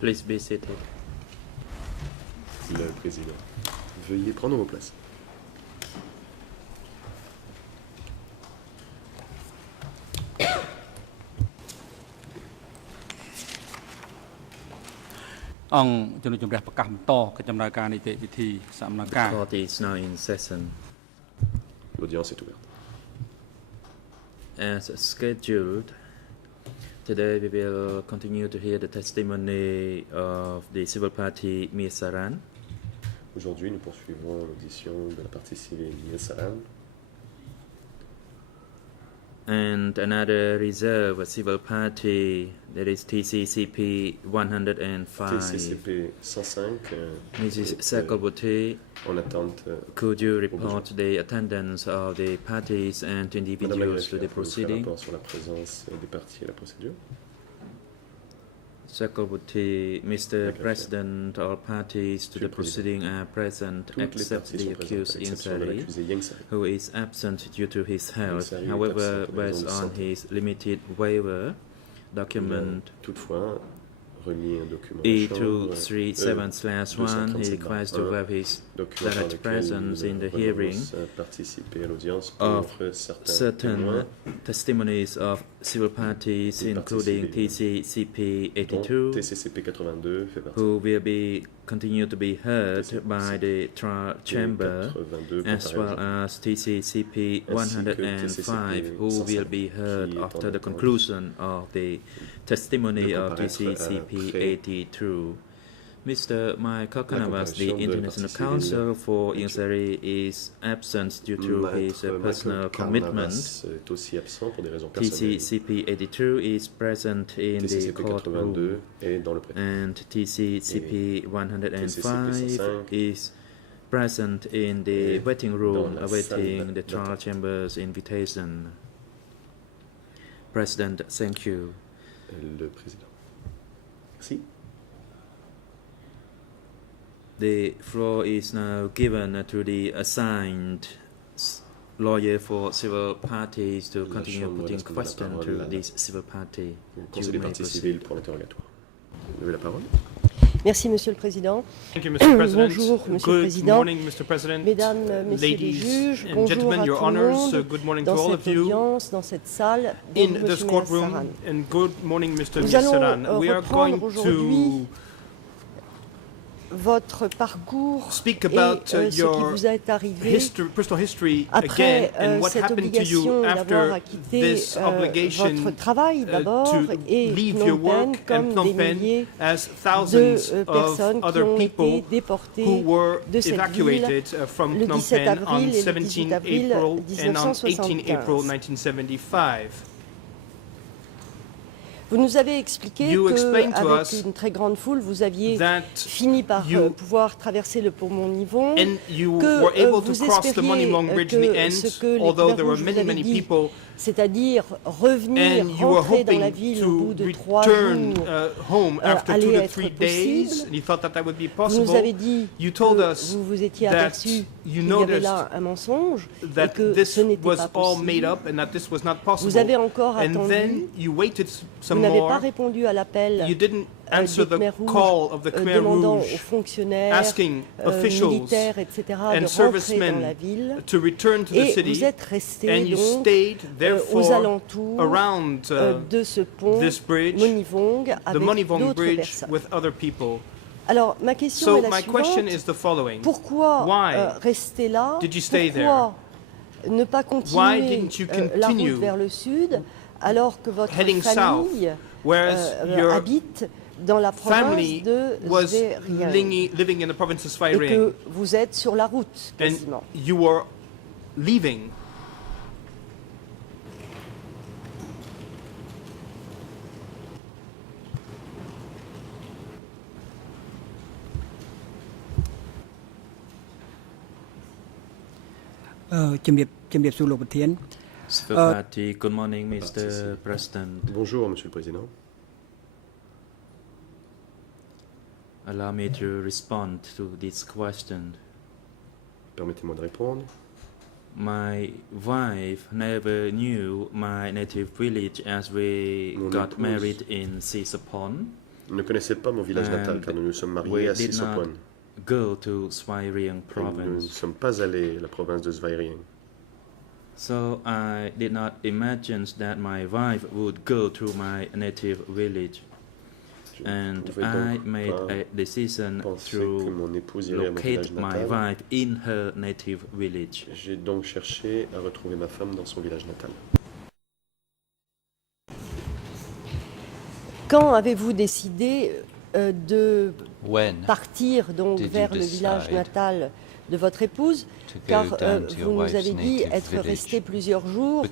Please be seated. Le président. Veuillez prendre vos places. The court is now in session. L'audience est ouverte. As scheduled, today we will continue to hear the testimony of the civil party Mir Saran. Aujourd'hui, nous poursuivons l'audition de la partie civile Mir Saran And another reserve civil party, that is TCCP 105. TCCP 105. Mrs. Sakalbuti, En attente. could you report the attendance of the parties and individuals to the proceeding? Rapport sur la présence des parties et la procédure. Sakalbuti, Mr. President, all parties to the proceeding are present except the accused Yangsari, who is absent due to his health. However, based on his limited waiver document E237/1, he requires to have his direct presence in the hearing of certain testimonies of civil parties, including TCCP 82, who will be continue to be heard by the trial chamber, as well as TCCP 105, who will be heard after the conclusion of the testimony of TCCP 82. Mr. Mike Kokanavas, the International Counsel for Yangsari, is absent due to his personal commitments. TCCP 82 is present in the courtroom, and TCCP 105 is present in the waiting room awaiting the trial chamber's invitation. President, thank you. Le président. Merci. The floor is now given to the assigned lawyer for civil parties to continue putting questions to this civil party. Conseil des parties civiles pour l'interrogatoire. Vous avez la parole. Merci, Monsieur le Président. Thank you, Mr. President. Bonjour, Monsieur le Good Président. morning, Mr. President. Mesdames, Messieurs les Ladies juges, and bonjour gentlemen, à your tout le honors, monde good morning to dans all cette of you audience, dans cette salle. in Bonjour, this Monsieur courtroom, Saran. and good morning, Mr. Nous allons Misaran. We are going reprendre aujourd'hui to votre parcours speak et about ce qui your vous est arrivé personal history après again and what cette happened to you obligation d'avoir after acquitté this obligation votre travail d'abord to et leave your Phnom Penh work and comme Phnom des Penh milliers as de thousands of personnes qui other ont été people déportées who were de cette ville evacuated from le Phnom 17 Penh avril on et le 17 18 avril April and on 18 April 1975. 1975. Vous nous avez expliqué You explained to qu'avec us une très grande foule, vous aviez that fini par you- pouvoir traverser le pont Monivong, and you que were able to vous cross the espériez Monivong Bridge in the que ce end, que les although there were Khmer Rouges many, vous many avaient dit, people, c'est-à-dire revenir, and you were rentrer dans la hoping ville au bout to de 3 return jours, home after allait 2 to être 3 days, possible. and you thought that that would be vous nous possible. avez dit You told que us vous vous étiez that aperçu you qu'il y avait noticed là un mensonge et that que this ce n'était was pas all made possible. up and that this was not possible. Vous avez encore And attendu, then you waited vous some n'avez more. pas répondu à l'appel You didn't answer des Khmer the Rouges, call of the Khmer demandant aux Rouge, fonctionnaires, asking officials militaires, etc., de and rentrer dans la servicemen ville. to return to the Et city, vous êtes resté and you donc stayed aux therefore alentours around de ce pont this bridge, Monivong the avec Monivong d'autres Bridge personnes. with other people. Alors ma question So est la my question is suivante. the following. Pourquoi Why rester là? did you stay Pourquoi ne pas Why continuer didn't you la continue route vers le sud alors que votre heading famille whereas your habite dans la province family de was Svay Rieng living in the province of Svay et Rieng, que vous êtes sur la route and quasiment? you were leaving? Civil party, good morning, Mr. President. Bonjour, Monsieur le Président. Allow me to respond to this question. Permettez-moi de répondre. My wife never knew my native village as we Mon got épouse married in Sisapon. ne connaissait pas mon village natal car nous nous sommes mariés à Sisophone. Go to Svay Rieng Nous ne province. sommes pas allés à la province de Svay Rieng. So I did not imagine that my wife would go to my native village. And I made a decision to locate my wife in her native village. J'ai donc cherché à retrouver ma femme dans son village natal. Quand avez-vous décidé de partir donc vers le village natal de votre épouse, car vous nous avez dit être resté plusieurs jours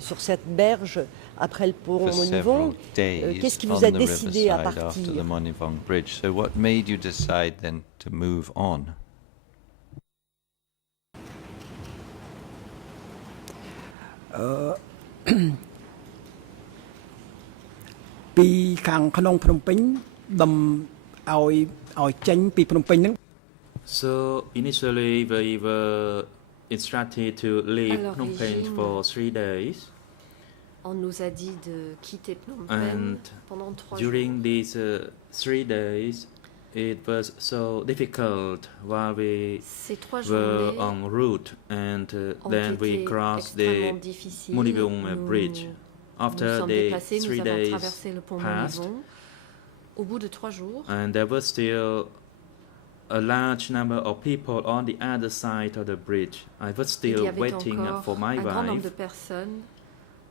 sur cette berge après le pont Monivong. Qu'est-ce qui vous a décidé à partir? So initially we were instructed to leave Phnom Penh for 3 days. On nous a dit de quitter Phnom Penh And pendant 3 during jours. these 3 days, it was so difficult while we Ces 3 were journées en route, and ont then we été crossed the extrêmement difficiles. Monivong Bridge. Nous After sommes the déplacés, 3 nous avons days traversé le pont passed, Monivong. Au bout de 3 jours, and there was still a large number of people on the other side of the bridge. I was il still y avait waiting encore for my un grand nombre de wife, personnes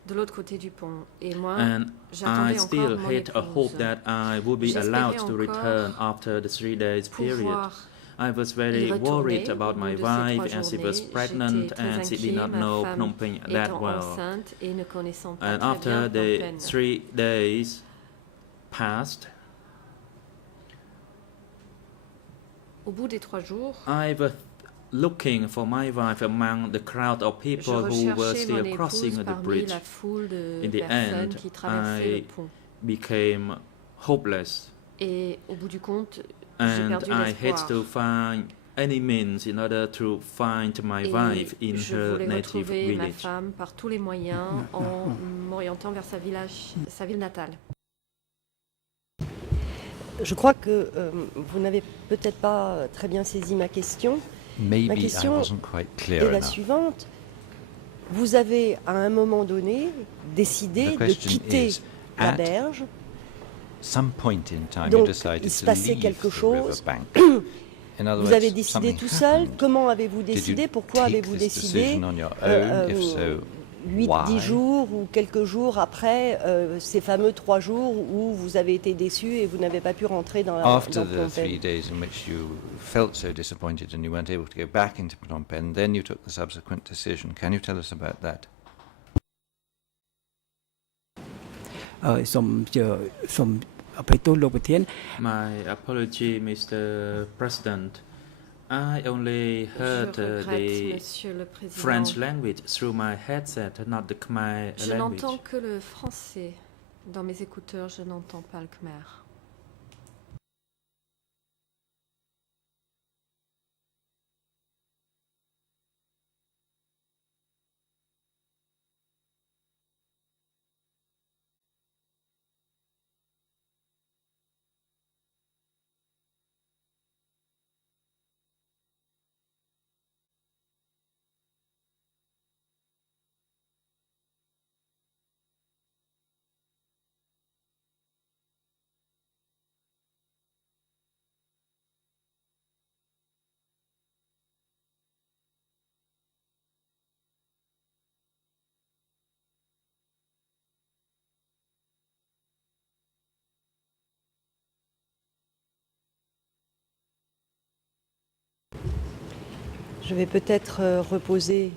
de l'autre côté du pont. Et moi, and I j'attendais still encore mon had a hope épouse. that I would be J'espérais allowed to encore return after the 3 days period. pouvoir I was very y retourner worried au about bout my de ces 3 wife as she was journées. pregnant J'étais très and she did inquiet, not ma know femme Phnom Penh that étant well. enceinte et ne connaissant pas And très after bien Phnom the Penh. 3 days passed, Au bout des 3 jours, I was looking for my wife among the crowd of je people who were recherchais mon still crossing épouse the parmi bridge. la foule de In the personnes end, qui traversaient le I pont. became hopeless, Et au bout du compte, j'ai and perdu I had l'espoir. to find any means in order to find my wife Et in je her voulais native retrouver ma village. femme par tous les moyens en m'orientant vers sa ville natale. Je crois que vous n'avez peut-être pas très bien saisi ma question. Ma question est la suivante. Vous avez à un moment donné décidé de quitter la berge. Donc il se passait quelque chose. Vous avez décidé tout seul. Comment avez-vous décidé? Pourquoi avez-vous décidé 8-10 jours ou quelques jours après ces fameux 3 jours où vous avez été déçu et vous n'avez pas pu rentrer dans After dans Phnom the Penh? 3 days in which you felt so disappointed and you weren't able to go back into Phnom Penh, then you took the subsequent decision. Can you tell us about that? My apology, Mr. President. I only heard Je regrette, the Monsieur le Président. French language through my headset, not the Khmer Je language. n'entends que le français. Dans mes écouteurs, je n'entends pas le khmer. Je vais peut-être reposer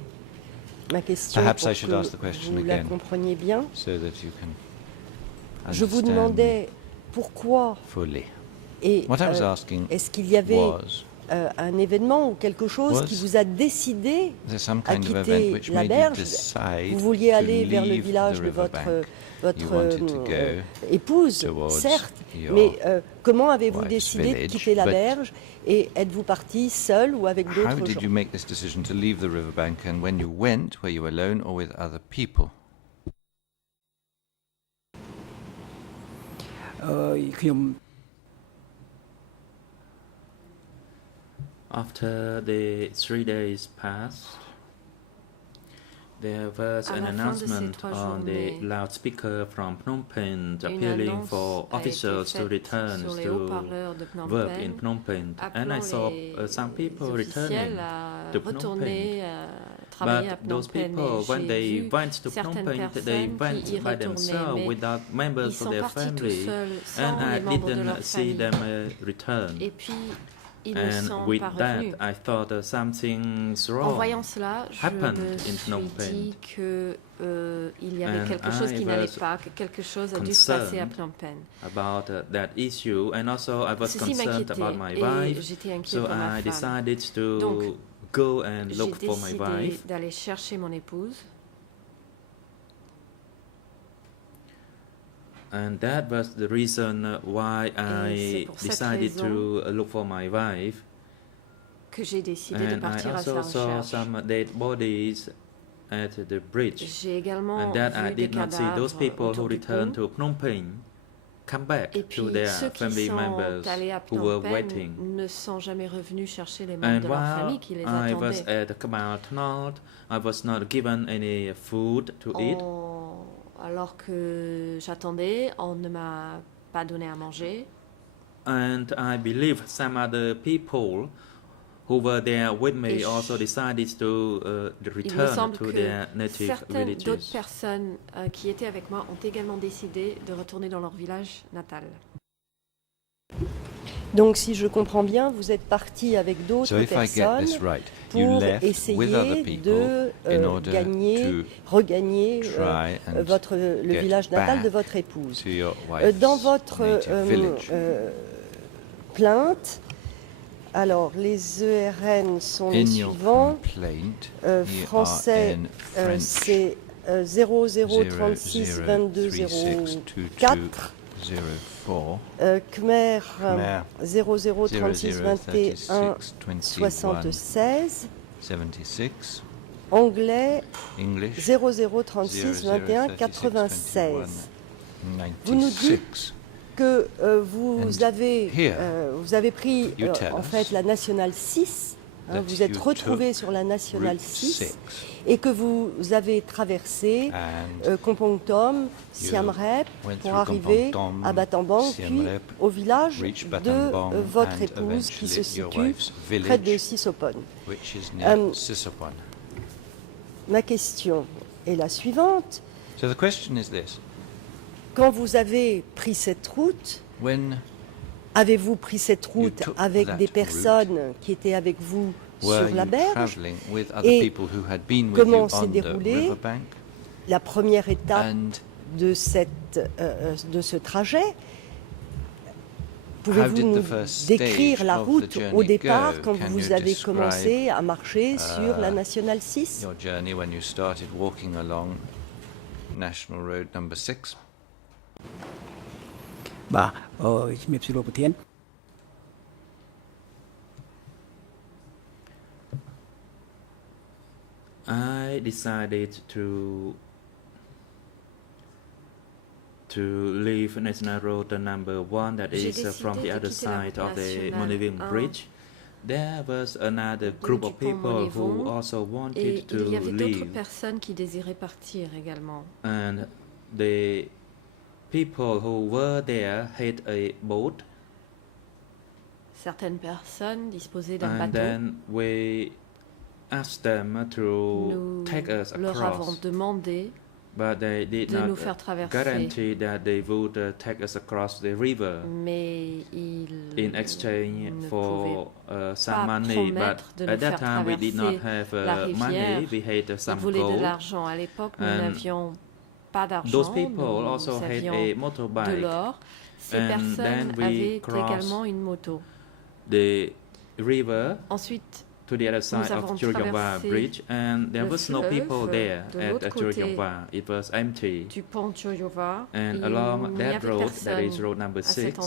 ma question Perhaps pour I should ask the que question vous la again. compreniez bien. So that you can Je vous understand demandais pourquoi fully. et What I was asking est-ce qu'il y avait was, un événement ou quelque chose qui vous a décidé there some à kind of event quitter which la made you berge? decide Vous vouliez to aller vers le leave village the de votre, riverbank? votre You wanted to go épouse, towards certes, your mais comment avez-vous wife's décidé de village, quitter la but berge et êtes-vous parti seul ou avec How d'autres did gens? you make this decision to leave the riverbank, and when you went, were you alone or with other people? ខ្ញុំ After the 3 days passed, there was an announcement on the loudspeaker from Phnom Penh appealing for officials to return to work in Phnom Penh. And I saw some people returning to Phnom Penh. But those people, when they went to Phnom Penh, they went by themselves without members of their family. And I didn't see them return. And with that, I thought something's wrong happened in Phnom Penh. Il y avait quelque chose qui n'allait pas, que quelque chose a dû se passer à Phnom Penh. About that issue, and also I was concerned about my wife, so I decided to go and look for my wife. J'ai décidé d'aller chercher mon épouse. And that was the reason why I decided to look for my wife. Que j'ai décidé de partir à sa recherche. And I also saw some dead bodies at the bridge. J'ai également and that vu I did not see those people who returned to Phnom Penh come back to their family members who were waiting. Ne sont jamais revenus chercher les membres de leur famille qui les attendaient. I was at Kamal Tnot, I was not given any food to eat. Alors que j'attendais, on ne m'a pas donné à manger. And I believe some other people who were there with me also decided to return to their native certaines villages. D'autres personnes qui étaient avec moi ont également décidé de retourner dans leur village natal. Donc, si je comprends bien, vous êtes parti avec d'autres personnes pour essayer de regagner le village natal de votre épouse. Dans votre plainte, alors les ERN sont les suivants. Français, c'est 0036 22 04. Khmer 0036 21 76. Anglais 0036 21 96. Vous nous dites que vous avez pris en fait la nationale 6. Vous êtes retrouvé sur la nationale 6 et que vous avez traversé Kompong Tom, Siam Rep pour arriver à Battambang, puis au village de votre épouse qui se situe près de Sisopon. Ma question est la suivante. Quand vous avez pris cette route, avez-vous pris cette route avec des personnes qui étaient avec vous sur la berge? Et comment s'est déroulée la première étape de ce trajet? Pouvez-vous nous décrire la route au départ quand vous avez commencé à marcher sur la Nationale 6? Bah, ជំរាបសួរលោកប្រធាន I decided to leave National Road number 1, that is from the other side of the Moniving Bridge. There was another group of people who also wanted to leave. Il y avait d'autres personnes qui désiraient partir également. And the people who were there had a boat. Certaines personnes disposaient d'un bateau. And then we asked them to take us across. Nous leur avons demandé but they did de not nous faire traverser. guarantee that they would take us across the river. Mais in exchange for some money. But at that time we did not have money. We had some gold. Ils voulaient de l'argent. À l'époque, nous n'avions pas d'argent. Those people also had a motorbike. De l'or. Ces personnes avaient également une moto. The river. Ensuite, to the other side of Churyawa Bridge, and there was no people there at Churyawa. It was empty. Du pont Churyawa, and along that road, that is road number 6,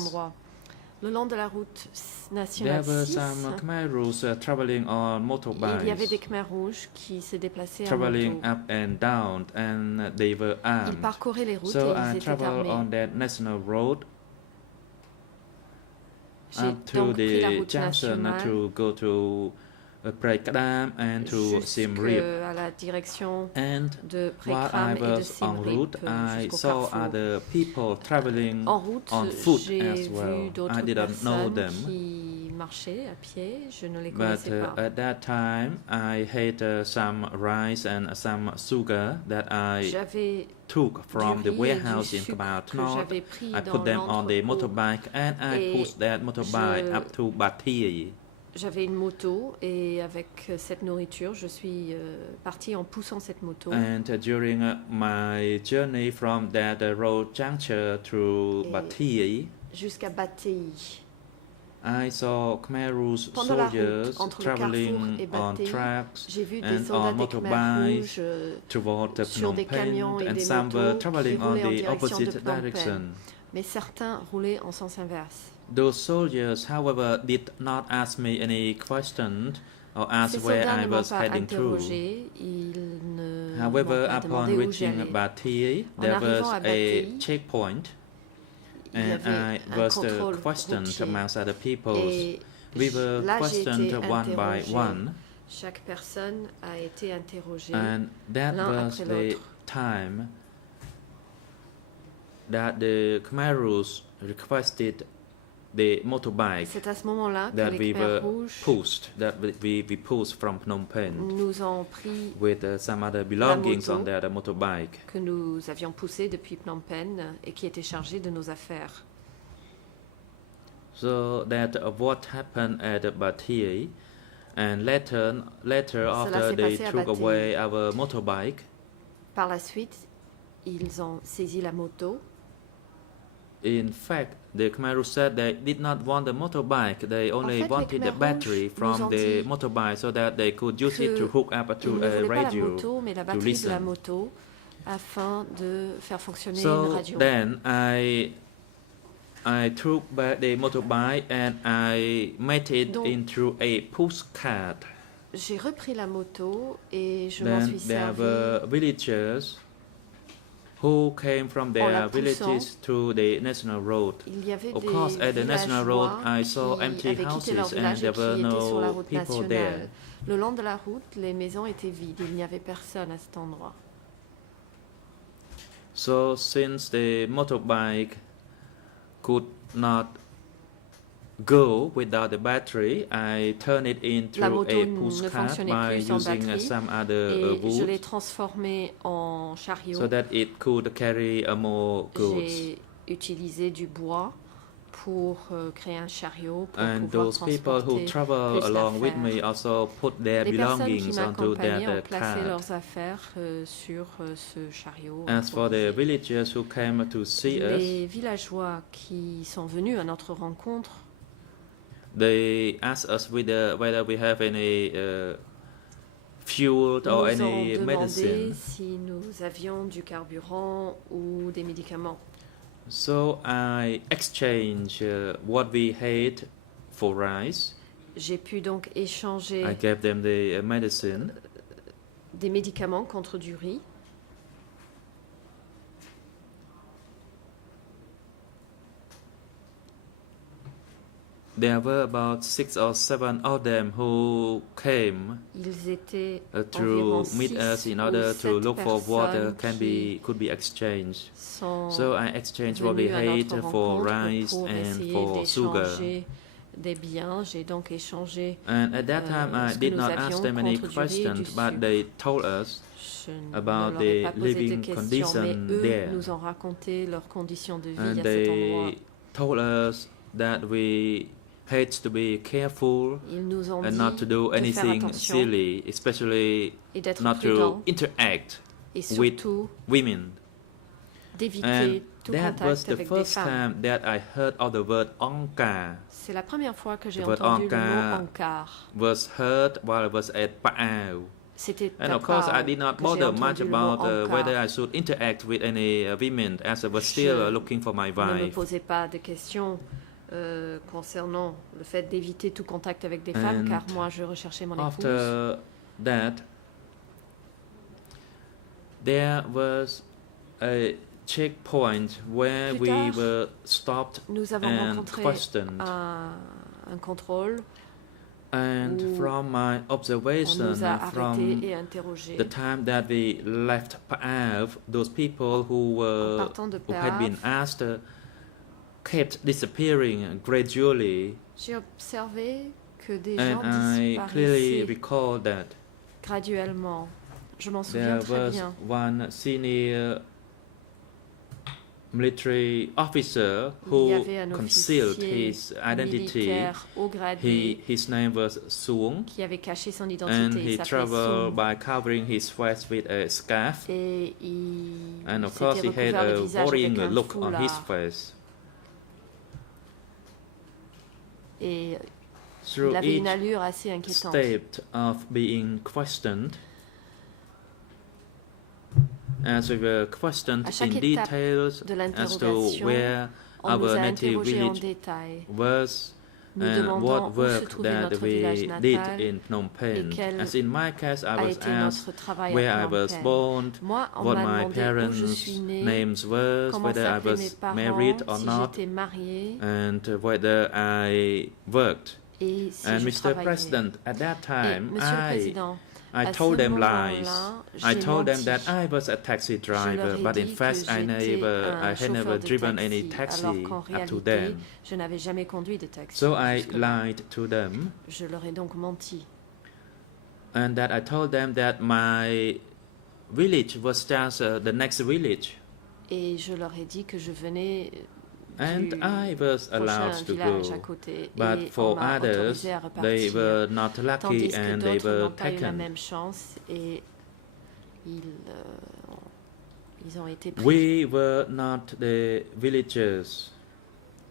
le long de la route nationale there were some Khmer Rouges traveling on motorbikes. Il y avait des Khmer Rouges qui se déplaçaient traveling en moto. up and down, and they were armed. Ils parcouraient les routes so et ils I étaient traveled armés. on that national road. up to the junction to go to Prey Kadam and to Siem Reap. À la direction and de Prey while Kadam I et de was Siem en Reap, route, I saw carrefour. other people traveling En route, on foot j'ai as vu well. d'autres I didn't know personnes them. qui marchaient à pied, je ne les But connaissais pas. at that time, I had some rice and some sugar that I J'avais took from the du riz et warehouse du in sucre Kabaot que North. j'avais pris I dans put them on the l'entrepôt. motorbike and I Et pushed that motorbike je- up to Batie. J'avais une moto et avec cette nourriture, je suis partie en poussant cette moto. And during my journey from that road juncture to Et Batie, jusqu'à Batéi. I saw Khmer Rouge Pendant la soldiers route entre le carrefour traveling et on Batéi, tracks j'ai vu des and soldats on des Khmer motorbikes rouges toward sur Phnom des camions Penh et and des some were motos qui traveling on roulaient en the direction de opposite Phnom Penh. direction. Mais certains roulaient en sens inverse. Those soldiers, however, did not ask me any questions or ask Ces where soldats I ne m'ont was pas heading to. interrogé, ils ne However, m'ont pas upon demandé où reaching j'allais. Batie, En there arrivant was à a Batie, checkpoint, il y and avait I un was contrôle questioned routier. amongst other people. Et We were là, j'ai questioned été one by interrogée. one, Chaque personne a été interrogée. and that l'un was après the l'autre. time that the Khmer Rouge requested the motorbike C'est à ce moment-là que that les we Khmer were rouges pushed, that we pushed from Phnom Penh nous ont pris, with some other belongings moto. on that motorbike. que nous avions poussé depuis Phnom Penh et qui étaient chargés de nos affaires. So that what happened at Batie, and later after s'est they passé à took Batie. away our motorbike, Par la suite, ils ont saisi la moto. in fact, the Khmer Rouge said they did not want the motorbike. They only fait, les wanted the Khmer battery Rouges nous from ont the dit motorbike so that they could use it to que hook up Ils to ne a voulaient pas la radio moto, mais la to batterie de la listen. moto afin de faire fonctionner une So radio. then I took back the motorbike and I made it Donc, into a postcard. J'ai repris la moto et je m'en Then suis there servi. were villagers who came from En la their villages to the national road. Il y avait Of des course, at the national road, villageois I saw qui empty avaient quitté leur houses and village et there were qui étaient sur la no route people there. nationale. Le long de la route, les maisons étaient vides. Il n'y avait personne à cet endroit. So since the motorbike could not go without the battery, I turned it into La moto a ne pushcart fonctionnait by plus sans using batterie some other et je l'ai wood transformé en chariot. so that it could carry more goods. J'ai utilisé du bois pour créer un chariot pour And pouvoir those people who transporter travel plus along with d'affaires. me also put their Les personnes qui belongings onto m'accompagnaient ont that placé cart. leurs affaires sur ce chariot. As for the improvisé. villagers who came to see us, Les villageois qui sont venus à notre rencontre, they asked us whether we have any fuel nous or ont any demandé medicine. si nous avions du carburant ou des médicaments. So I exchanged what we had for rice. J'ai pu donc échanger I gave them the medicine. des médicaments contre du riz. There were about 6 or 7 of them who came Ils étaient to environ meet 6 us in ou order to 7 look for what personnes could be exchanged. sont So I exchanged what we venus à had notre for rencontre rice pour and essayer for sugar. d'échanger des biens. J'ai donc échangé. And at that time, I ce que did nous not ask avions them any contre du riz et du questions, but sucre. they told us Je ne about leur ai the pas posé de living questions, condition mais eux there. nous ont raconté leurs conditions de vie and à cet endroit. they told us that we had to be careful Ils nous ont and dit not to do de faire anything attention silly, especially et d'être not prudent to interact et with surtout women. d'éviter And tout that was contact the avec des first femmes. time that I heard of the word Angkar. C'est la première fois que j'ai The word entendu le Angkar mot Angkar. Was heard while I was at Paau. C'était And à of course, I Pau did not que j'ai bother much entendu le mot about Angkar. whether I should interact with any women, as I was still Je looking for my ne me wife. posais pas de questions concernant le fait d'éviter tout contact avec des femmes, And car moi je recherchais mon épouse. After that, there was a checkpoint where Plus we tard, were stopped nous avons and rencontré questioned. un contrôle And où from my on observation, nous a arrêtés from et interrogés. the time that we left Pa'av, those people who partant de had been Pa'av, asked kept disappearing gradually, j'ai observé que des and gens I clearly disparaissaient recall that graduellement. Je m'en souviens there très was bien. one senior military officer Il y who avait un concealed officier his identity. militaire haut gradé His name was Suong, qui avait caché son and identité. he Il s'appelait traveled Sung. by covering his face with a scarf. Et il And of course, he s'était had recouvert le a visage worrying avec un look on his foulard. face. Et il Through avait une each allure assez inquiétante. state of being questioned, as we were questioned À chaque in étape details de as to l'interrogation, where on nous our a native interrogés en village détail, was nous and demandant what où se work trouvait that notre we village did natal in Phnom Penh. quel As in my case, I a was été asked notre travail where à I Phnom was Penh. born, Moi, on what m'a my demandé où je parents' suis né, names were, comment whether I s'appelaient mes was parents, married or si not, j'étais mariée and whether I worked. et si And je Mr. travaillais. President, at that Et, time, Monsieur le Président, I à told ce them lies. moment-là, I j'ai told them menti. that I was a taxi Je leur driver, ai but in dit fact, que I j'étais un had never chauffeur de driven any taxi, taxi alors qu'en up to réalité, then. je n'avais jamais conduit de taxi. So I jusque-là. lied to them, Je leur ai donc menti. and that I told them that my village was just the next village, Et je leur ai dit que je venais and du I was allowed prochain to village à go. côté. But Et for on m'a others, autorisé à they repartir. were not lucky Tandis que and they d'autres were n'ont pas eu la taken. même chance et ils ont été pris. We were not the villagers,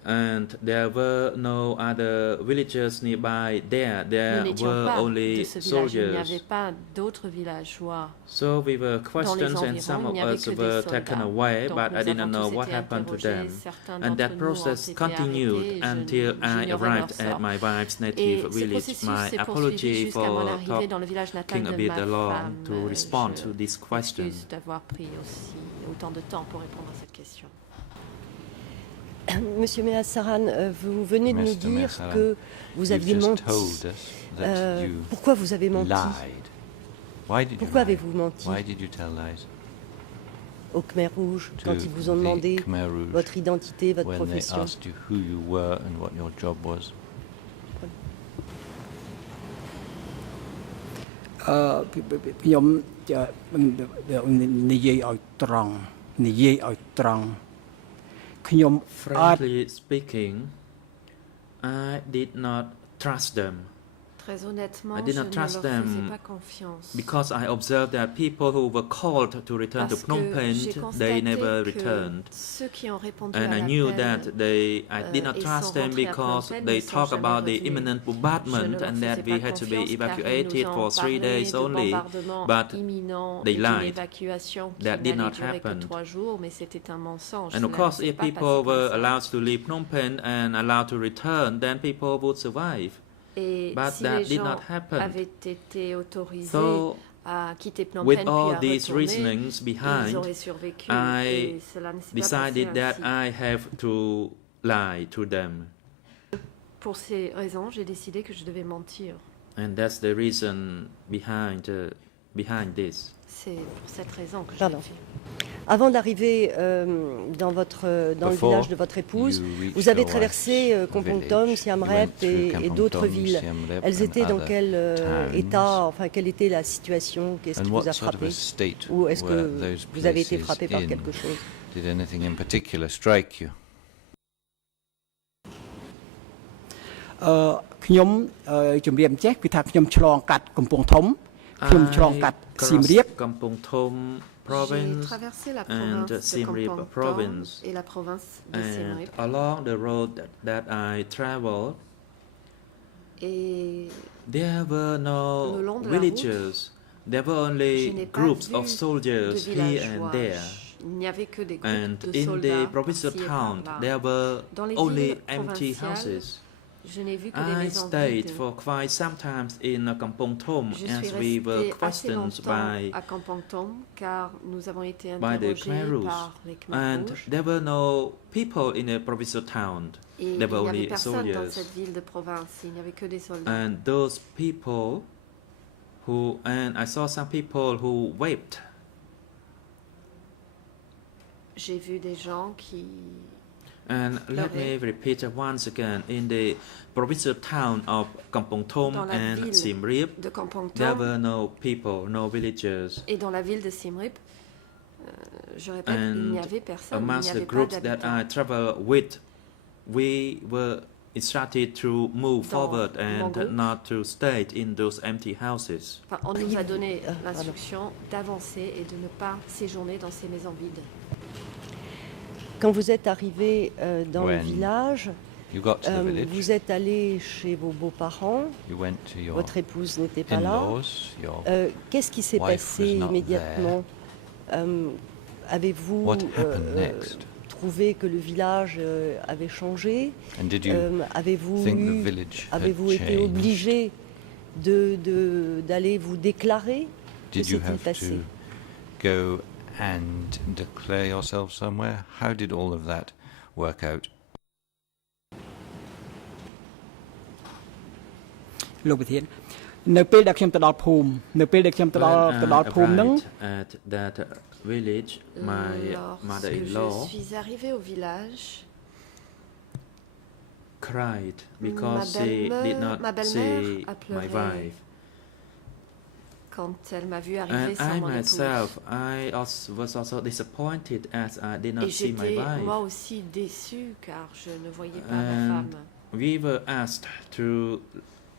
and there were no other villagers nearby there. Nous There n'étions were pas only de ce village, il n'y avait soldiers. pas d'autres villageois. So we were questioned and environs, some il of n'y avait us que des were soldats. taken away, Donc but I nous didn't avons know tous what été happened to interrogés, them. certains And d'entre that nous ont process été continued arrêtés, until I j'ignorais leur arrived sort. at my wife's Et native ce village. processus My s'est poursuivi apology jusqu'à mon for arrivée dans le village natal taking a de bit ma long femme. to respond Je to this question. m'excuse d'avoir pris aussi autant de temps pour répondre à cette question. Monsieur Mehasaran, vous venez de nous Mr. dire Mehasaran, que vous aviez You've menti. just told us that you Pourquoi vous avez menti? lied. Why did you Pourquoi lie? avez-vous menti Why did you tell lies? Au Khmer Rouge, To quand ils vous ont the demandé Khmer Rouge votre identité, votre when they profession? asked you who you were and what your job was? ខ្ញុំនិយាយឲ្យត្រង់ខ្ញុំអត់ Frankly speaking, I did not trust them. Très honnêtement, I je did ne not leur trust faisais them pas confiance. Because I observed that people who were called to return to Parce Phnom que Penh, j'ai they constaté never que returned. ceux qui ont répondu And à I knew l'appel, that I did not ils trust sont them rentrés à because Phnom Penh, they ils sont talk jamais about the revenus. imminent Je ne bombardment leur and faisais that we pas had to be confiance car ils evacuated nous for ont 3 days parlé de only. bombardements But imminents they et d'une lied. évacuation qui That did n'allait not durer que happen. 3 jours, mais c'était un mensonge. And of Cela course, ne s'est if pas passé people comme were ça. allowed to leave Phnom Penh and allowed to return, then people would survive. Et But si that les did gens not happen. avaient été autorisés So, à quitter Phnom with Penh puis all à these retourner, reasonings ils behind, auraient survécu. I Et cela ne s'est pas decided passé that ainsi. I have to lie to them. Pour ces raisons, j'ai décidé que je devais mentir. And that's the reason behind this. C'est pour cette raison que je Pardon. l'ai fait. Avant d'arriver dans le Before village de votre épouse, you reached vous avez your traversé wife's Kompong village. Tom, You Siem went Reap through et Kampong d'autres Tom, villes. Siem Reap Elles and étaient dans other quel towns. état, enfin quelle était la situation, qu'est-ce qui And vous what a sort of frappé? a state Ou est-ce were que those vous avez été places frappé par in? quelque chose? Did anything in particular strike you? ខ្ញុំជំរាបចេះគឺថាខ្ញុំឆ្លងកាត់កំពង់ធំខ្ញុំឆ្លងកាត់សៀមរាប crossed Kampong Thom J'ai province traversé la and province de Siem Reap Kampong Tom province. et la province de Siem And Reap. along the road that I traveled, Et there were Le no long de la villages. There were je only n'ai pas groups vu of de soldiers here and villageois. there. Il n'y avait que des groupes And de in soldats the provincial par-ci et town, par-là. there were Dans les only villes empty provinciales, houses. Je n'ai vu que les I maisons stayed vides. for quite some time in Kampong Thom Je as suis we were restée assez questioned longtemps by à Kampong Thom car nous avons été the interrogés Khmer Rouge, par les Khmer and Rouges. there were no people in the provincial town. Et il There n'y were avait only personne dans soldiers. cette ville de province. Il n'y avait que des soldats. And those people and I saw some people who wept. J'ai vu des gens qui And let me repeat once again, in the provincial town of Kampong Thom Dans la and ville Siem Reap, de Kampong there Thom were no people, no villagers. et dans la ville de Siem Reap, je répète, il n'y And avait personne, il n'y amongst the avait pas groups that I d'habitants. travel with, we were instructed to move Dans forward mon and groupe, not to stay in those empty houses. Enfin, on nous a donné l'instruction d'avancer et de ne pas séjourner dans ces maisons vides. Quand vous êtes arrivé dans le When village, You got to the village, vous êtes allé chez vos beaux-parents, you went to your votre épouse n'était pas là. in-laws, your Qu'est-ce qui s'est wife passé was not immédiatement Avez-vous What happened next? trouvé que le village avait changé and did you Avez-vous think the village had avez-vous été changed? obligé d'aller vous déclarer? Que Did you s'est-il have passé? to go and declare yourself somewhere? How did all of that work out? លោកប្រធាននៅពេលដែលខ្ញុំទៅដល់ភូមិនៅពេលដែលខ្ញុំទៅដល់ When I ភូមិហ្នឹង arrived at that village, my Lorsque mother-in-law je suis arrivée au village, cried because she did not ma belle-mère see a my pleuré wife. quand elle m'a vu arriver And sans I mon épouse. myself, was also disappointed as I did not Et see my j'étais moi wife. aussi déçue car je ne voyais pas ma And femme. we were asked to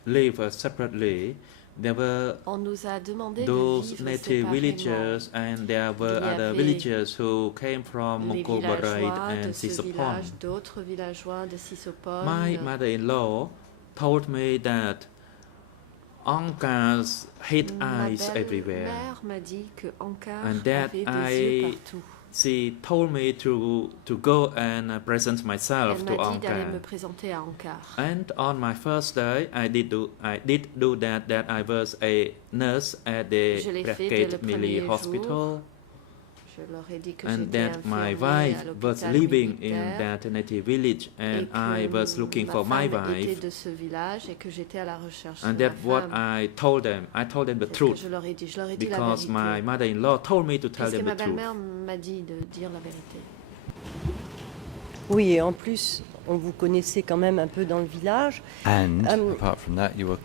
live separately. There were On nous a demandé de those vivre native séparément. villagers, and there were Il y other avait villagers who came from Les Mongkolbarait villageois and de ce Sisopon. village, d'autres villageois de Sisopon. My mother-in-law told me that Angkars had eyes everywhere. Ma mère m'a dit que Ankar And that avait des yeux I- partout. She told me to go and present myself Elle to m'a dit d'aller me Angkar. présenter à Ankar. And on my first day, I did do that. That I was a nurse at the Je l'ai fait dès Brakit le Mili premier Hospital, Je leur ai dit que and j'étais that my infirmier wife à was l'hôpital living in militaire that native village, et and que I was looking ma for my femme était wife. de ce village et que j'étais à la recherche And de that's ma what femme. I told them. I told them the C'est ce que truth je leur ai dit. Je leur ai dit la because vérité. my mother-in-law told me to tell Parce que them ma the truth. belle-mère m'a dit de dire la vérité. Oui, et en plus, on vous connaissait quand même un peu dans le village. And Um, apart from that, you were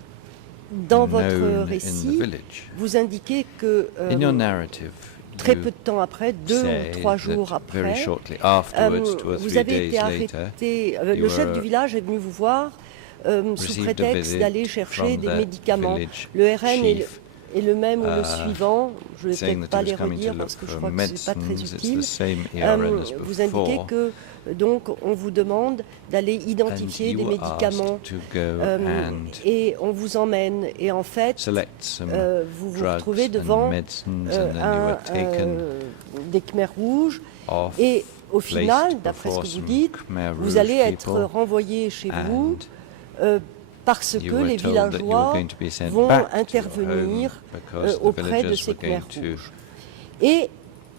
Dans votre known in the récit, village. vous indiquez que In your narrative, très you peu de temps après, 2 say ou 3 jours that very après, shortly afterwards, 2 or vous 3 avez days été later, arrêté. you Le chef were du village est venu vous voir sous received a prétexte visit d'aller chercher from des that médicaments. village Le RN chief, est le même ou le suivant. Je ne vais saying peut-être that pas he les was coming to redire look parce que je for crois que ce n'est pas très medicines. It's utile. the same ERN as Vous indiquez before. que donc on vous demande d'aller And identifier you des were médicaments asked to go and et on vous emmène. Et en fait, select some vous vous drugs retrouvez and devant medicines, and then you were taken des Khmers rouges. off, Et au placed final, d'après ce before que vous some dites, Khmer vous Rouge allez être people, renvoyé chez vous and parce you que were les told that you were villageois going to be sent vont back to your intervenir home because the auprès de villagers ces were going Khmers to rouges. Et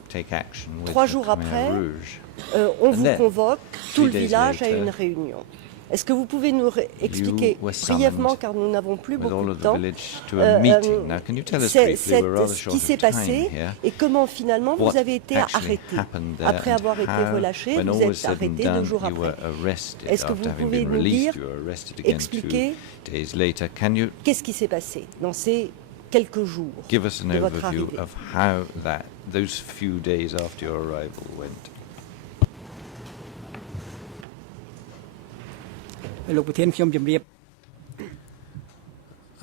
take action with 3 the jours Khmer après, Rouge. on And vous then, convoque, tout 3 le days village à later, une réunion. Est-ce que vous pouvez nous expliquer were brièvement, summoned car nous n'avons plus with beaucoup all de of the temps, village to a meeting. Now, can you tell us briefly, we're rather ce short qui of s'est time passé here, et comment finalement what vous avez été actually arrêté? happened there Après and avoir été how, relâché, when vous all was êtes said and arrêté 2 done, jours you après. were arrested. Est-ce que After vous having pouvez been nous released, dire, you were arrested again 2 expliquer days later. Can you qu'est-ce qui s'est passé dans ces quelques jours give us an de votre overview arrivée? of how those few days after your arrival went? លោកប្រធានខ្ញុំជម្រាប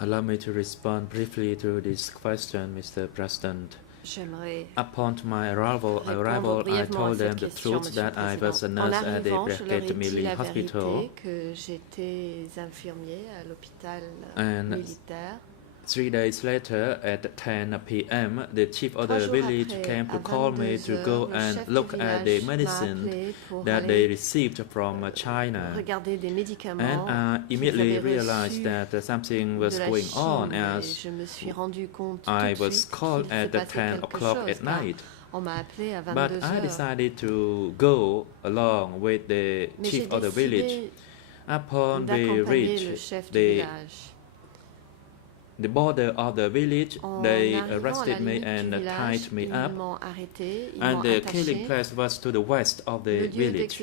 Allow me to respond briefly to this question, Mr. President. J'aimerais Upon my arrival, répondre I brièvement à told them cette the question, truth Monsieur that le I was a Président. En nurse at the arrivant, je leur ai Brakit dit Mili la Hospital, vérité, que j'étais infirmier à l'hôpital And militaire. 3 days later, at 10 p.m., the chief of the village came to call me to go and look at the medicine that they received from China. And I immediately realized that something was going on, as I was called at 10 o'clock at night. But I decided to go along with the chief of the village. Upon we reached the border of the village, they arrested me and tied me up, and the killing place was to the west of the village.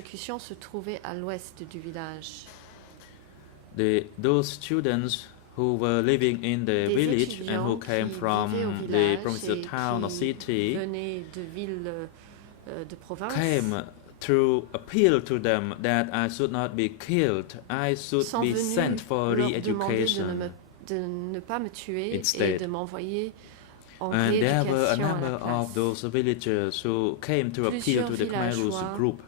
Those students who were living in the village and who came from the provincial town or city came to appeal to them that I should not be killed, I should be sent for re-education. Instead. And there were a number of those villagers who came to appeal to the Khmer Rouge group.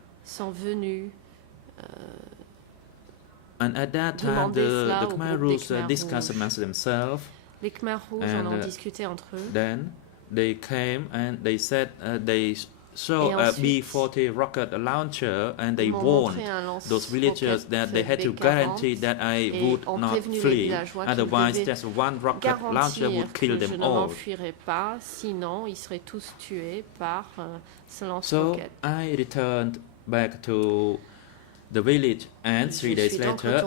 And at that time, the Khmer Rouge discussed amongst themselves. Then they came and they said they saw a B-40 rocket launcher, and they warned those villagers that they had to guarantee that I would not flee, otherwise just one rocket launcher would kill them all. So I returned back to the village, and 3 days later,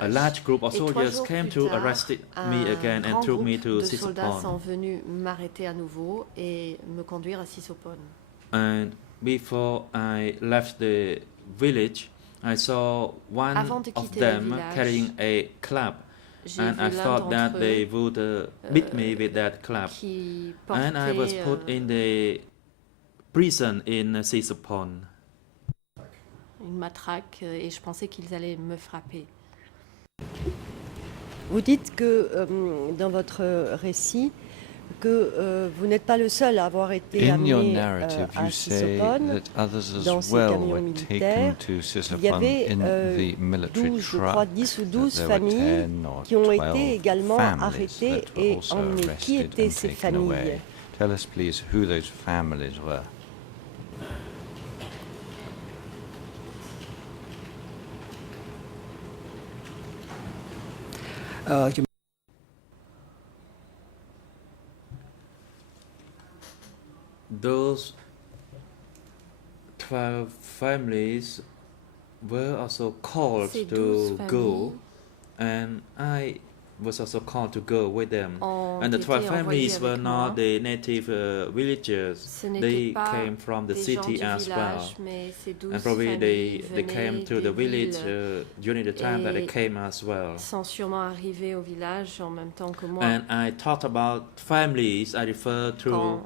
a large group of soldiers came to arrest me again and took me to Sisopon. And before I left the village, I saw one of them carrying a club, and I thought that they would beat me with that club. And I was put in the prison in Sisopon. Une matraque, et je pensais qu'ils allaient me frapper. Vous dites que dans votre récit, que vous n'êtes pas le seul à avoir été amené à Sisopon dans ces camions militaires. Il y avait 10 ou 12 familles qui ont été également arrêtées et emmenées. Qui étaient ces familles? Tell us please who those families were. Those 12 families were also called to go, and I was also called to go with them. And the 12 families were not the native villagers. They came from the city as well. And probably they came to the village during the time that they came as well. And I talked about families. I refer to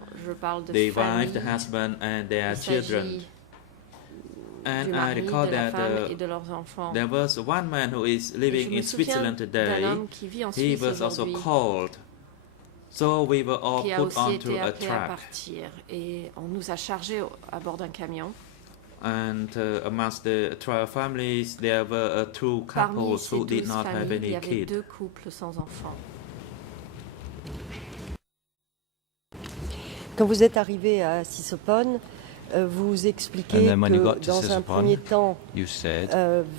the wife, the husband, and their children. And I recall that there was one man who is living in Switzerland today. He was also called. So we were all put onto a truck. And amongst the 12 families, there were 2 couples who did not have any kids. Quand vous êtes arrivé à Sisopon, vous expliquez que dans un premier temps,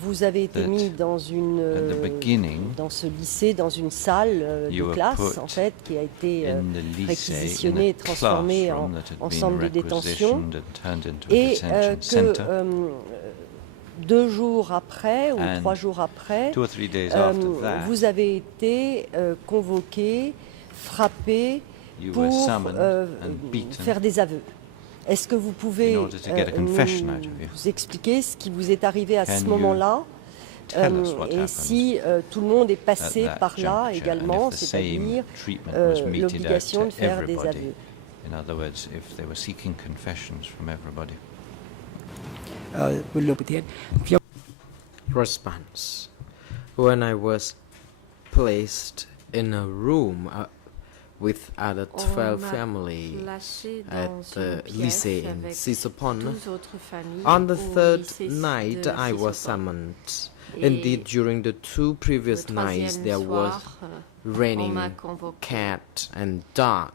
vous avez été mis dans ce lycée, dans une salle de classe, en fait, qui a été réquisitionnée et transformée en centre de détention, et que 2 jours après, ou 3 jours après, vous avez été convoqué, frappé pour faire des aveux. Est-ce que vous pouvez nous expliquer ce qui vous est arrivé à ce moment-là et si tout le monde est passé par là également, c'est-à-dire l'obligation de faire des aveux? Response. When I was placed in a room with other 12 families at the lycée in Sisopon, on the 3rd night I was summoned Indeed, during the 2 previous nights, there was raining cat and dog.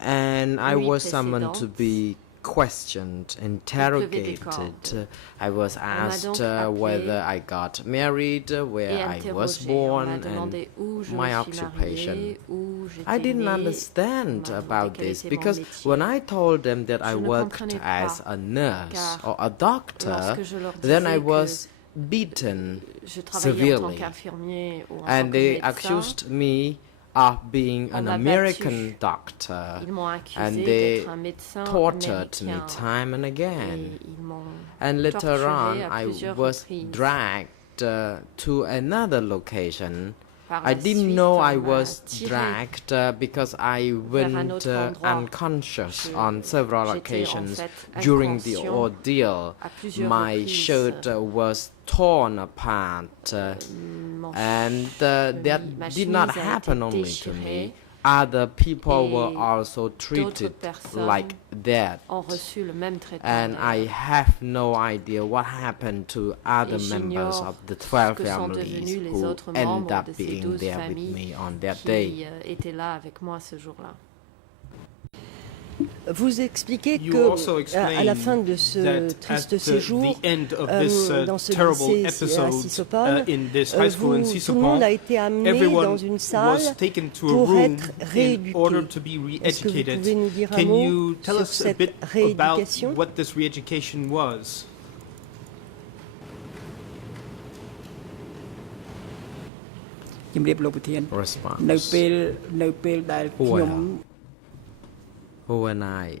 And I was summoned to be questioned, interrogated. I was asked whether I got married, where I was born, and my occupation. I didn't understand about this because when I told them that I worked as a nurse or a doctor, then I was beaten severely, and they accused me of being an American doctor, and they tortured me time and again. And later on, I was dragged to another location. I didn't know I was dragged because I went unconscious on several occasions during the ordeal. My shirt was torn apart, and that did not happen only to me. Other people were also treated like that, and I have no idea what happened to other members of the 12 families who end up being there with me on that day. Vous expliquez que à la fin de ce triste séjour dans ce lycée à Sisopol, tout le monde a été amené dans une salle pour être rééduqué. Est-ce que vous pouvez nous dire un mot sur cette rééducation? When I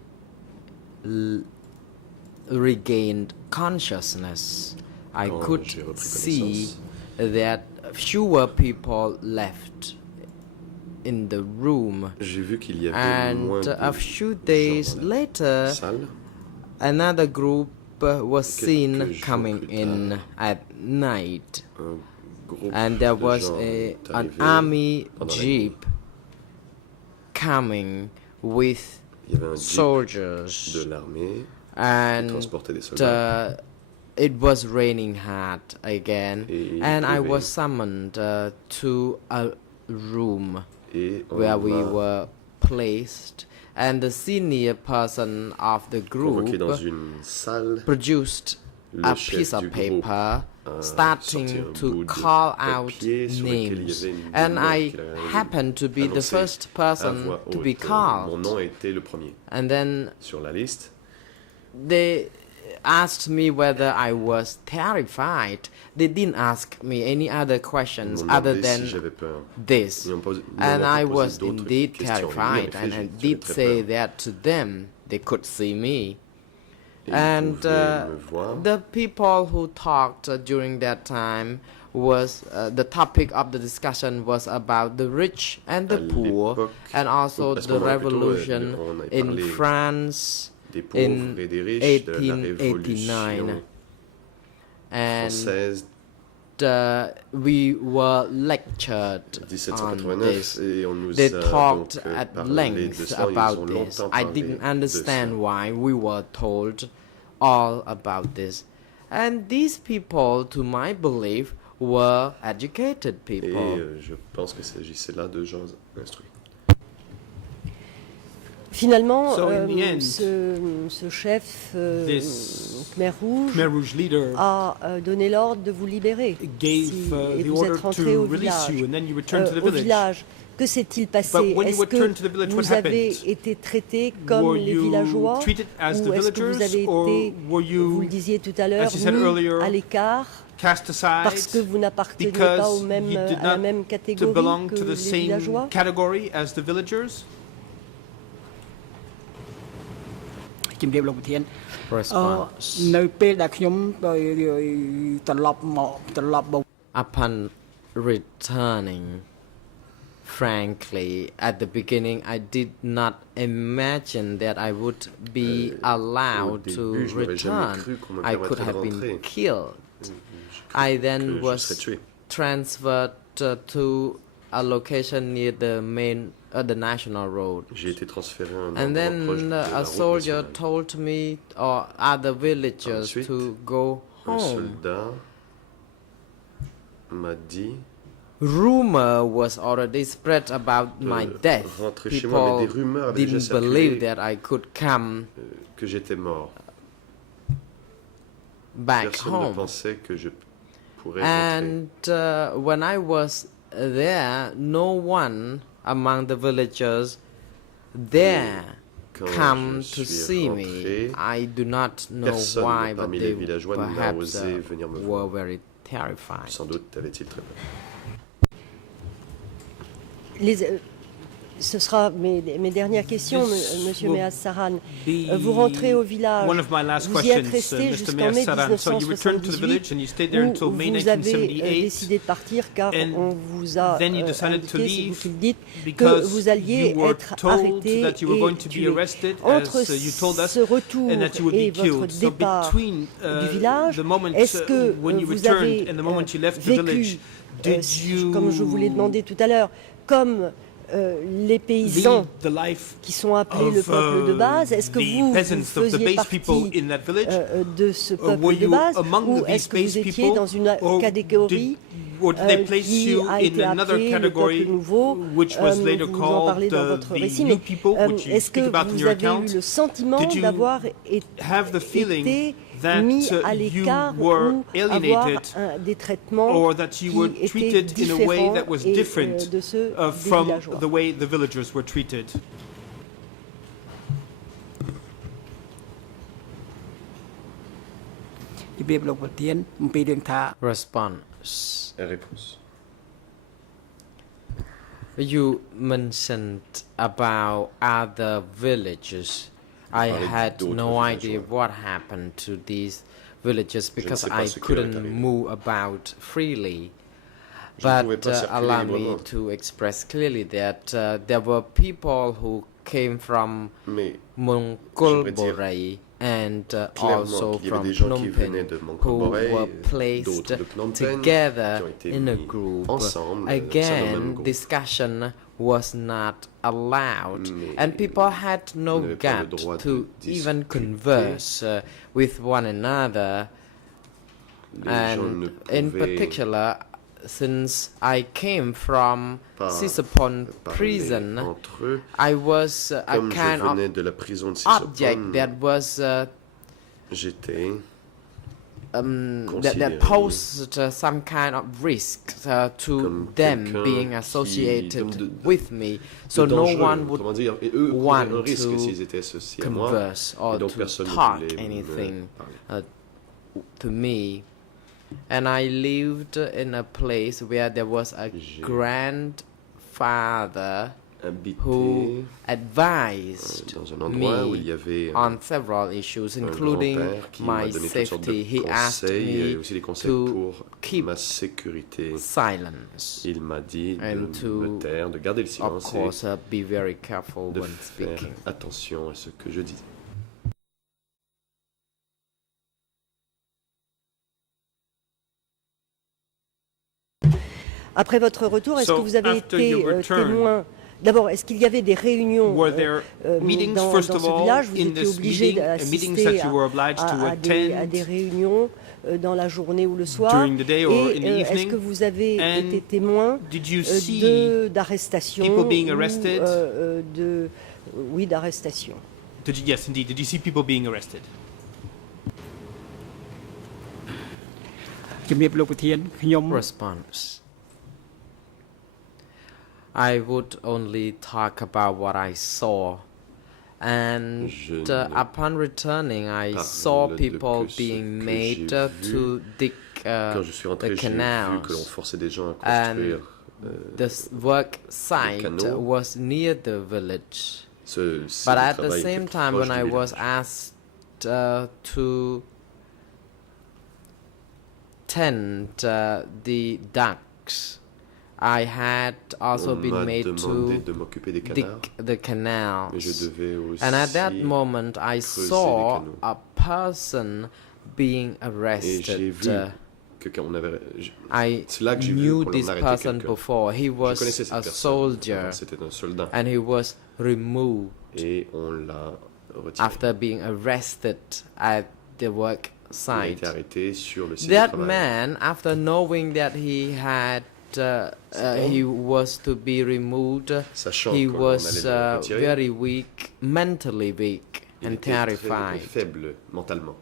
regained consciousness, I could see that fewer people left in the room, and a few days later, another group was seen coming in at night, and there was an army jeep coming with soldiers, and it was raining hard again, and I was summoned to a room where we were placed, and the senior person of the group produced a piece of paper starting to call out names, and I happened to be the first person to be called. And then they asked me whether I was terrified. They didn't ask me any other questions other than this, and I was indeed terrified, and I did say that to them. They could see me. And the people who talked during that time was the topic of the discussion was about the rich and the poor, and also the revolution in France in 1889. And we were lectured on this. They talked at length about this. I didn't understand why we were told all about this. And these people, to my belief, were educated people. Je pense que s'agissait là de gens instruits. Finalement, ce chef Khmer Rouge a donné l'ordre de vous libérer et vous êtes rentré au village. Que s'est-il passé? Est-ce que vous avez été traité comme les villageois, ou est-ce que vous avez été, vous le disiez tout à l'heure, mis à l'écart parce que vous n'appartenez pas à la même catégorie que les villageois? Upon returning, frankly, at the beginning, I did not imagine that I would be allowed to return. I could have been killed. I then was transferred to a location near the national road. And then a soldier told me or other villagers to go home. m'a dit rumor was already spread about my death. Rentrer chez moi, mais des rumeurs avaient déjà Didn't believe circulé, that I could come que j'étais mort. back Personne ne home. pensait que je pourrais rentrer. And when I was there, no one among the villagers there Quand come je to suis see rentré, me. I do not know personne why, but parmi they les villageois n'a perhaps osé venir me were voir. very terrified. Sans doute avait-il très peur. Ce sera mes dernières questions, Monsieur Meaz Saran. Vous rentrez au village, One of my last vous y êtes questions, resté Mr. jusqu'en Meaz mai Saran. So you returned to the village 1978, and you stayed there until où May vous avez 1978. décidé de partir car And on vous a then you decided to indiqué, c'est vous leave qui le dites, que because vous alliez you were être told arrêté that you were going et to be tué. arrested, Entre as you told us, ce retour and that you would et be votre killed. So départ between du village, the moment est-ce que when you vous returned avez and the moment you left the village, vécu, did you comme je vous l'ai demandé tout à l'heure, comme les paysans lead the life qui sont appelés le of peuple de base, est-ce que the vous peasants, of the faisiez base people partie in that village? de ce Were peuple de you base among ou these est-ce que vous base étiez people, dans une or catégorie did they place qui you a in été another appelée le category, peuple nouveau? which was later Vous en parlez dans called votre récit, the mais new people, which you est-ce que speak about in vous your avez account? eu le sentiment Did you d'avoir have the feeling été that mis à you l'écart were ou avoir alienated, des traitements or that you were qui étaient treated in a way différents that was et, different de ceux des from villageois? the way the villagers were treated? Response. Réponse. You mentioned about other villages. I had no idea what happened to these villages because I couldn't move about freely. But allow me to express clearly that there were people who came from Mongolbore and also from Phnom Penh who were placed together in a group. Again, discussion was not allowed and people had no gut to even converse with one another. And in particular, since I came from Sisapon prison, I was a kind of object that was that posed some kind of risk to them being associated with me. So no one would want to converse or to talk anything to me. And I lived in a place where there was a grandfather who advised me on several issues, including my safety. He asked me to keep silence and to, of course, be very careful when speaking. Attention à ce que je dis. Après votre retour, est-ce que vous avez été témoin? D'abord, est-ce qu'il y avait des réunions dans ce village? Vous étiez obligé d'assister à des réunions dans la journée ou le soir? Et est-ce que vous avez été témoin d'arrestations? Oui, d'arrestations. Yes, indeed. Did you see people being arrested? Response. I would only talk about what I saw. And upon returning, I saw people being made to dig the canals. And the work site was near the village. But at the same time, when I was asked to tend the ducks, I had also been made to dig the canals. And at that moment, I saw a person being arrested. I knew this person before. He was a soldier and he was removed after being arrested at the work site. été arrêté sur le site That de travail. man, after knowing that he was to be removed, Sachant he qu'on was allait le retirer, very weak, mentally weak il and était très terrified. faible mentalement.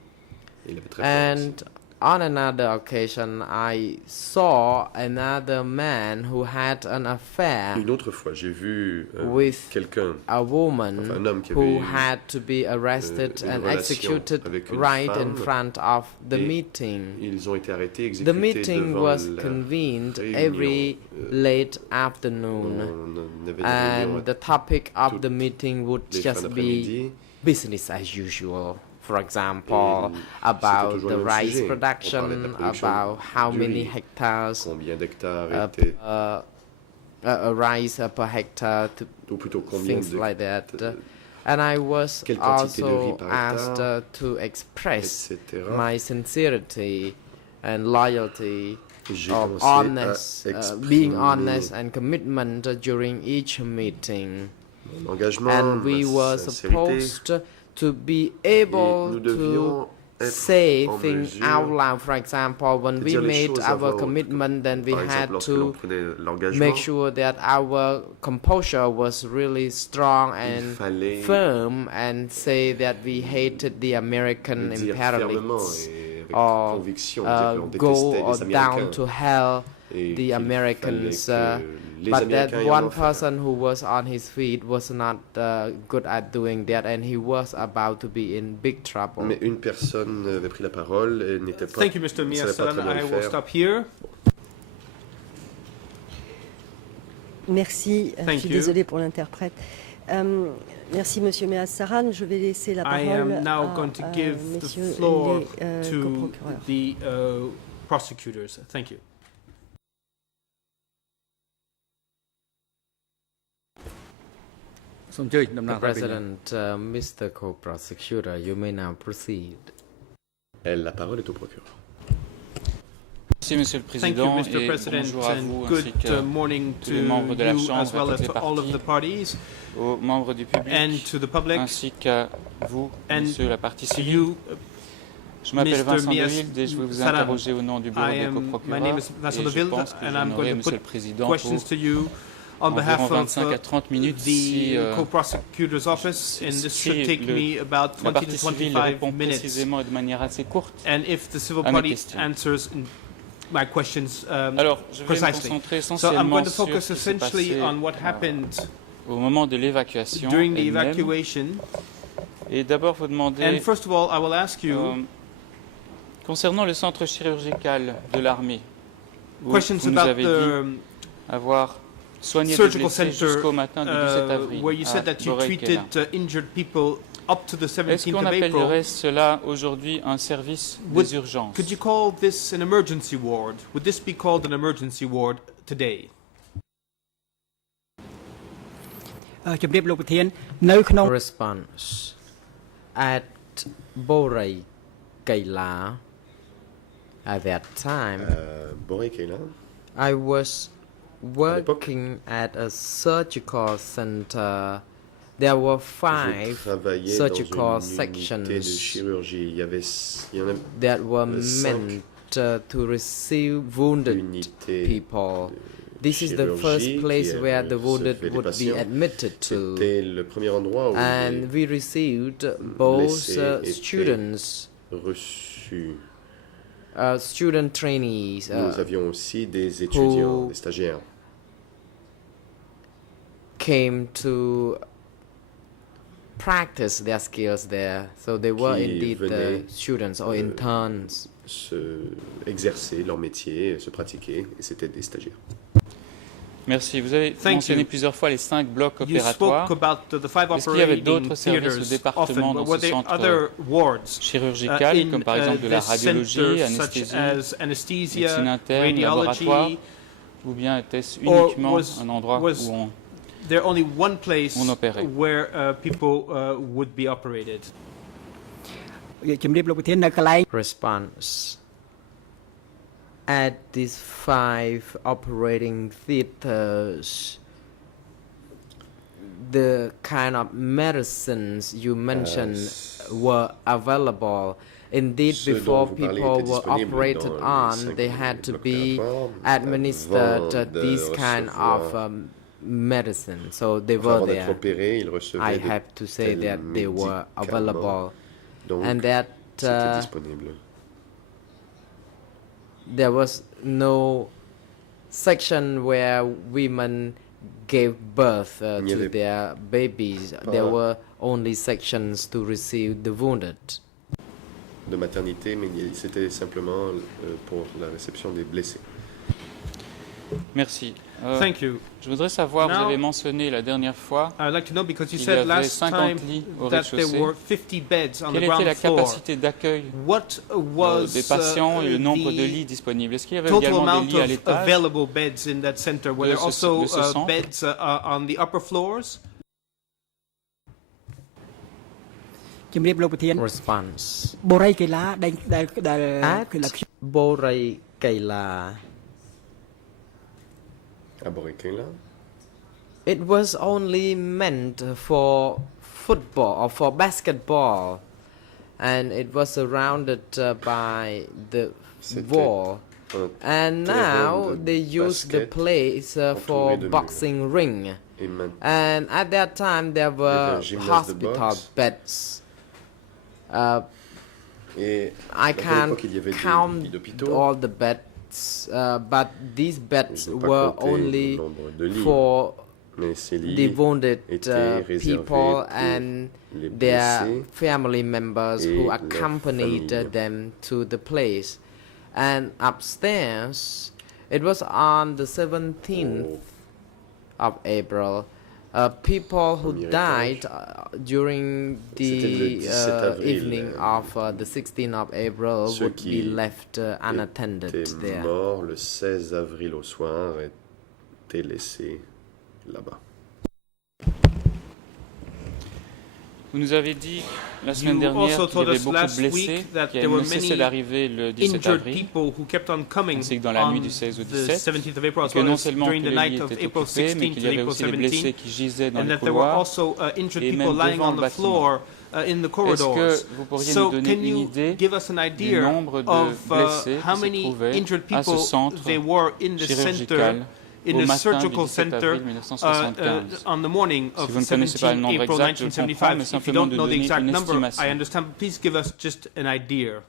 Il avait très peur And aussi. on another occasion, I saw another man who had an affair Une autre fois, j'ai vu with quelqu'un, a woman enfin un homme qui who avait had to be arrested une and relation executed avec une right in femme, front of the et meeting. ils ont été arrêtés, The exécutés meeting devant was la convened réunion. every late afternoon, On avait des réunions and the topic of the toutes meeting would les fins just be d'après-midi. business as usual. For example, Et about toujours the le même rice sujet. On parlait production, de la production about how du many riz. hectares Combien d'hectares étaient, rice per hectare, ou plutôt combien things de, like that. And I was quelle quantité de riz also par asked hectare, to express etc. my sincerity and loyalty J'ai of commencé honest, à exprimer being honest and commitment during each meeting. mon engagement, And we ma were sincérité. supposed to be Et able nous to devions être say en things mesure out loud. For example, when de we dire les made choses à voix our haute. commitment, then we Par exemple, had lorsque l'on to prenait l'engagement, make sure that our composure was really strong il and fallait firm and say that we hated the American le dire fermement imperialists et avec or conviction, dire que l'on go détestait or les down Américains to hell et the qu'il Americans. fallait que les But Américains that aillent en one enfer. person who was on his feet was not good at doing that, and he was about to be in big trouble. Mais une personne avait pris la parole et n'était pas. Thank you, Mr. savait pas Miasalan. très bien I le will faire. stop here. Merci, je Thank suis you. désolée pour l'interprète. Merci, Monsieur Meas-Saran. Je vais laisser la I parole am now à going to give the messieurs floor les to coprocureurs. the prosecutors. Thank you. The President, Mr. Co-Prosecutor, you may now proceed. La parole est au procureur. Merci Monsieur le Thank you, Président Mr. et President, bonjour à vous and ainsi good qu'à morning tous to les membres de la you Chambre, as well à as toutes to les all of the parties, parties aux membres du public and to the public, ainsi qu'à vous, and Monsieur la partie to civile. you. Je m'appelle Mr. Vincent Mias- Deville et je vais vous Salam. interroger au nom du bureau I des am- my coprocureurs name is Vincent et je Deville, pense que and j'en I'm aurai, going to Monsieur put le Président, questions pour to you on environ behalf of 25 à 30 minutes si, the co-prosecutor's office, and this si should take me about la 20 to partie civile 25 répond minutes. précisément et de manière assez courte. And if the civil à mes party questions. answers my questions Alors, je vais me precisely. concentrer So I'm essentiellement going to sur focus ce qui s'est essentially passé on what happened au moment de l'évacuation during the elle-même. evacuation. Et d'abord vous demander, And first of all, I will ask you concernant le centre chirurgical de l'armée, où questions vous nous about avez dit avoir soigné des surgical blessés center jusqu'au matin du 17 avril where you said à that you Borel-Kéla. treated injured people up to the Est-ce 17th qu'on of April. appellerait cela aujourd'hui un service des urgences? Could you call this an emergency ward? Would this be called an emergency ward today? ជំរាបលោកប្រធាននៅក្នុង Response. At Borei Kaila, at that time, Borel-Kéla, I was working at a surgical center. There were je 5 travaillais surgical dans une unité de sections chirurgie. Il y en a that were 5 meant to receive wounded unités people. This is the first chirurgie place qui where the wounded recevait des would be patients. admitted to. C'était le premier endroit où And we received both blessés étaient students, reçus. student trainees, Nous avions aussi des étudiants, who des stagiaires came to practice their skills there. So they were Qui indeed venaient, students or interns. exercer leur métier, se pratiquer, et c'était des stagiaires. Merci. Vous avez Thank mentionné you. plusieurs fois les 5 blocs You opératoires. spoke about the 5 Est-ce qu'il y avait operating d'autres services ou theaters départements often. dans Were ce there centre other wards chirurgical, in comme par exemple de la this radiologie, center, such anesthésie, as anesthesia, médecine interne, radiology, laboratoire, ou bien était-ce or uniquement was- un endroit was- où on... there only one place On opérait. where people would be operated? ជំរាបលោកប្រធាននៅកន្លែង Response. At these 5 operating theaters, the kind of medicines you mentioned were available. Indeed, before people were operated on, they had to be administered these kind of medicine. So they were there. I have to say that they were available. And that there was no section where women gave birth to their babies. There were only sections to receive the wounded. De maternité, mais c'était simplement pour la réception des blessés. Merci. Thank you. Je voudrais savoir, vous avez mentionné la dernière fois I'd like to know because you qu'il y said avait last 50 time lits au that there rez-de-chaussée. were 50 beds on the Quelle était ground la floor. capacité d'accueil des patients et le nombre de lits disponibles? Est-ce qu'il y avait Total également amount des lits à of l'étage? available beds in that center. Were there also beds on the upper floors? Response. At Borai Kaila, it was only meant for football or for basketball, and it was surrounded by the wall. And now they use the place for boxing ring. And at that time there were hospital beds. I can't count all the beds, but these beds were only for the wounded people and their family members who accompanied them to the place. And upstairs, it was on the 17th of April. People who died during the evening of the 16th of April would be left unattended there. Morts le 16 avril au soir étaient laissés là-bas. Vous nous avez dit la semaine dernière qu'il y avait beaucoup de blessés qui avaient cessé d'arriver le 17 avril, ainsi que dans la nuit du 16 au 17, et que non seulement que les lits étaient occupés, mais qu'il y avait aussi des blessés qui gisaient dans les couloirs et même devant le bâtiment. Est-ce que vous pourriez nous donner une idée du nombre de blessés qui se trouvaient à ce centre chirurgical in the surgical center on the morning of 17 April 1975. If you don't know the exact number, I understand. Please give us just an idea.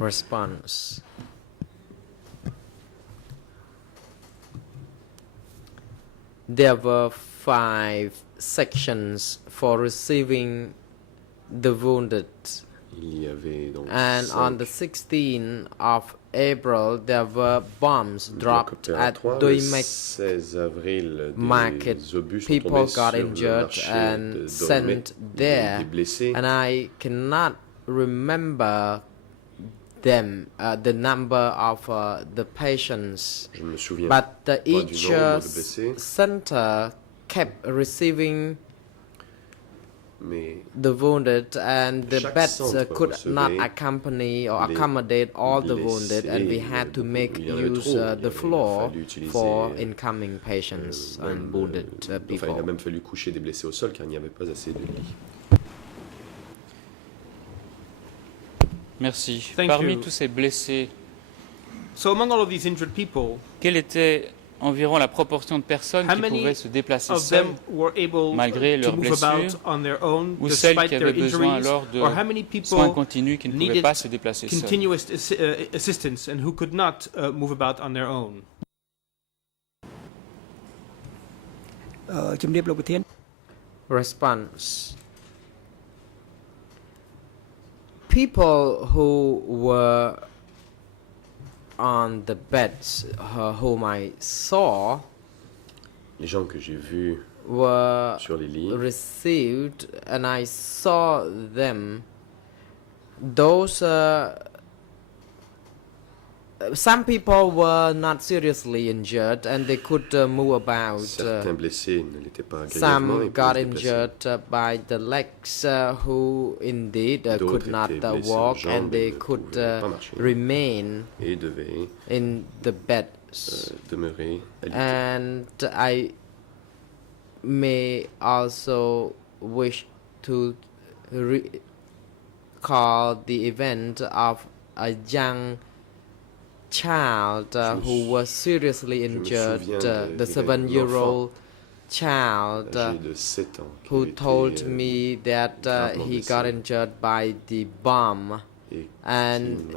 Response. There were 5 sections for receiving the wounded. And on the 16th of April, there were bombs dropped at Doimek Market. People got injured and sent there, and I cannot remember them, the number of the patients, but each center kept receiving the wounded, and the beds could not accompany or accommodate all the wounded, and we had to make use the floor for incoming patients and wounded people. Il a même fallu coucher des blessés au sol car il n'y avait pas assez de lits. Merci. Parmi tous ces blessés, among all of these injured people, quelle était environ la proportion de personnes qui pouvaient se déplacer seules malgré leurs blessures, ou celles qui avaient besoin alors de soins continus qui ne pouvaient pas se déplacer seules? Assistance and who could not move about on their own? Response. People who were on the beds whom I saw les gens que j'ai vus sur les lits received, and I saw them, those some people were not seriously injured and they could move about. Certains blessés ne l'étaient pas grièvement. Some got injured by the legs who indeed could not walk, and they could remain in the bed demeurer alité. And I may also wish to recall the event of a young child who was seriously injured, the 7-year-old child who told me that he got injured by the bomb, and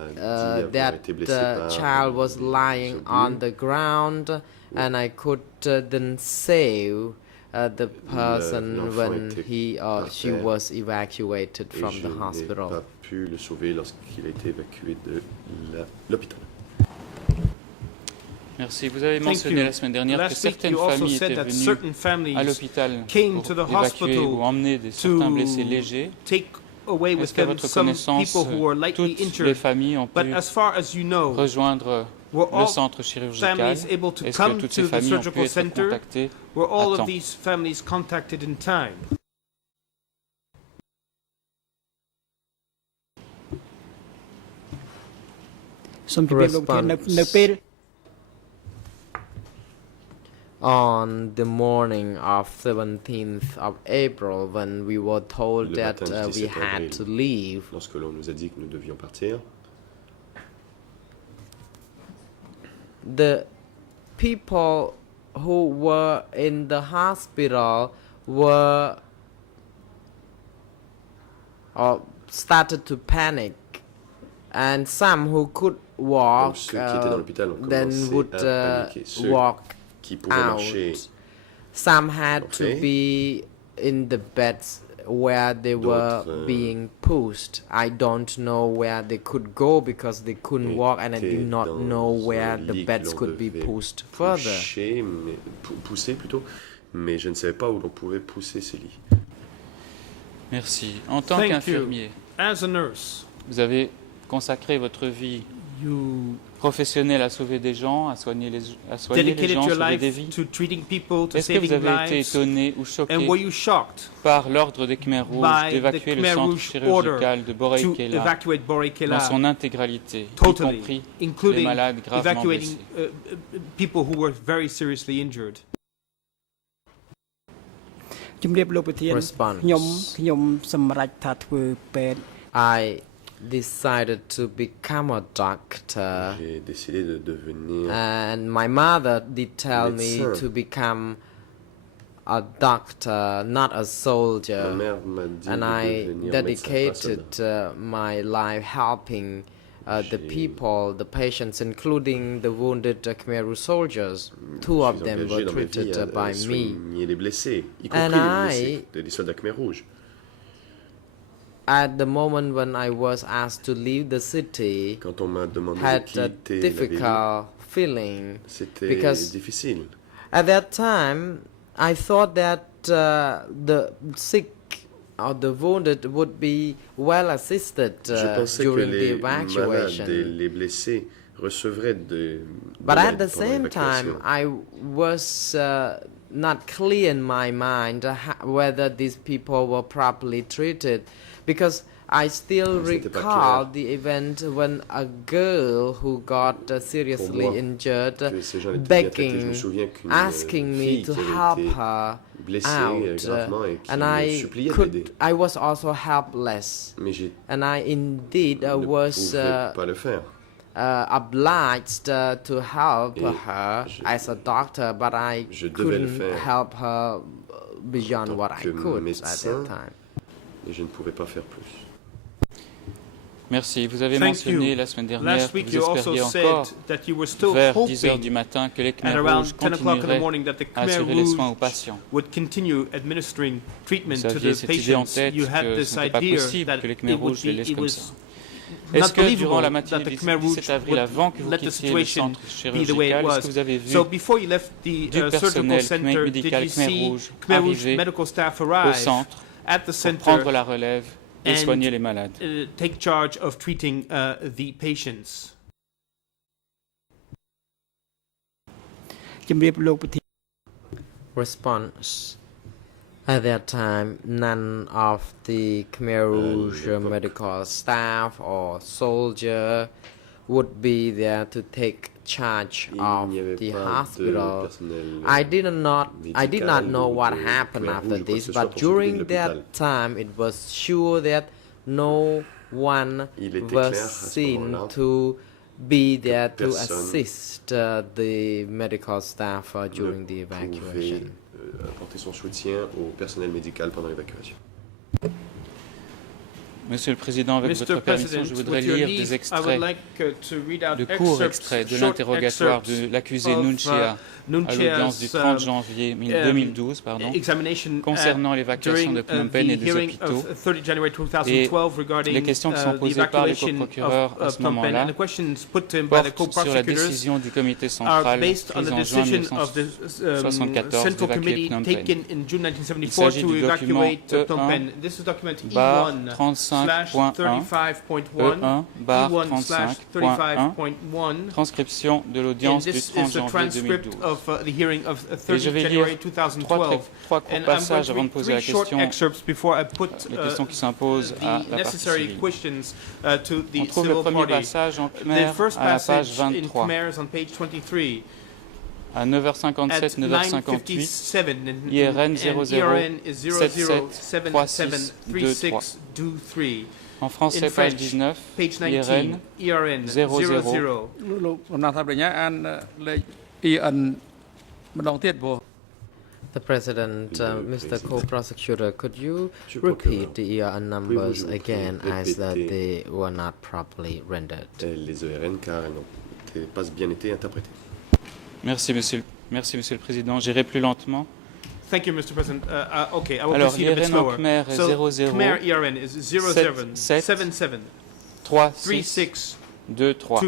that the child was lying on the ground, and I could then save the person when he or she was evacuated from the hospital. Je n'ai pas pu le sauver lorsqu'il a été évacué de l'hôpital. Merci. Vous avez mentionné la semaine dernière que certaines familles étaient venues à l'hôpital pour évacuer ou emmener certains blessés légers. Est-ce qu'à votre connaissance, toutes les familles ont pu rejoindre le centre chirurgical? Est-ce que toutes ces familles ont pu être contactées à temps? Response. On the morning of 17th of April, when we were told that we had to leave, lorsque l'on nous a dit que nous devions partir, the people who were in the hospital were started to panic, and some who could walk then would walk out. Some had to be in the beds where they were being pushed. I don't know where they could go because they couldn't walk, and I did not know where the beds could be pushed further. Pousser plutôt, mais je ne savais pas où l'on pouvait pousser ces lits. Merci. En tant qu'infirmier, vous avez consacré votre vie professionnelle à sauver des gens, à soigner les gens, sauver des vies. Est-ce que vous avez été étonné ou choqué par l'ordre des Khmers rouges d'évacuer le centre chirurgical de Borei Kela dans son intégralité, y compris les malades gravement blessés? I decided to become a doctor. J'ai décidé de devenir and my mother did tell me to become a doctor, not a soldier. Ma mère m'a dit and de I devenir dedicated my life helping the people, the patients, including the wounded Khmer Rouge soldiers. Two of them were treated by me. Les blessés, y compris les blessés, des soldats Khmer Rouges. At the moment when I was asked to leave the city, quand on m'a demandé had de a quitter difficult la ville, feeling because difficile. At that time I thought that the sick or the wounded would be well assisted during the evacuation. Les blessés recevraient but at the same time I was not clear in my mind whether these people were properly treated, because I still recall the event when a girl who got seriously injured begging, asking me to help her out, and I was also helpless, and I indeed was obliged to help her as a doctor, but I couldn't help her beyond what I could at that time. Et je ne pouvais pas faire plus. Merci. Vous avez mentionné la semaine dernière que vous espériez encore, vers 10 heures du matin, que les Khmer rouges continueraient à assurer les soins aux patients. Vous aviez cette idée en tête que ce n'était pas possible que les Khmer rouges les laissent comme ça. Est-ce que durant la matinée du 17 avril, avant que vous quittiez le centre chirurgical, est-ce que vous avez vu du personnel médical Khmer rouge arriver au centre pour prendre la relève et soigner les malades? Take charge of treating the patients. Response. At that time, none of the Khmer Rouge medical staff or soldier would be there to take charge of the hospital. I did not know what happened after this, but during that time it was sure that no one was seen to be there to assist the medical staff during the evacuation. Apporter son soutien au personnel médical pendant l'évacuation. Monsieur le Président, avec votre permission, je voudrais lire des extraits, de courts extraits de l'interrogatoire de l'accusé Nunchia à l'audience du 30 janvier 2012 concernant l'évacuation de Phnom Penh et des hôpitaux et les questions qui sont posées par le coprocureur à ce moment-là portent sur la décision du comité central prise en juin 1974 d'évacuer Phnom Penh. Il s'agit du document E1/35.1 transcription de l'audience du 30 janvier 2012. Et je vais lire trois courts passages avant de poser la question qui s'impose à la partie civile. On trouve le premier passage en Khmer à la page 23. À 9h57, 9h58, IRN 00773623. En français, page 19, IRN 00. The President, Mr. Co-Prosecutor, could you repeat the ERN numbers again as that they were not properly rendered? Les ERN car elles n'ont pas bien été interprétées. Merci, Monsieur le Président. J'irai plus lentement. Thank you, Mr. President. Okay, I will Alors, proceed a bit slower. Khmer est 00 Khmer ERN is 0777 36 23.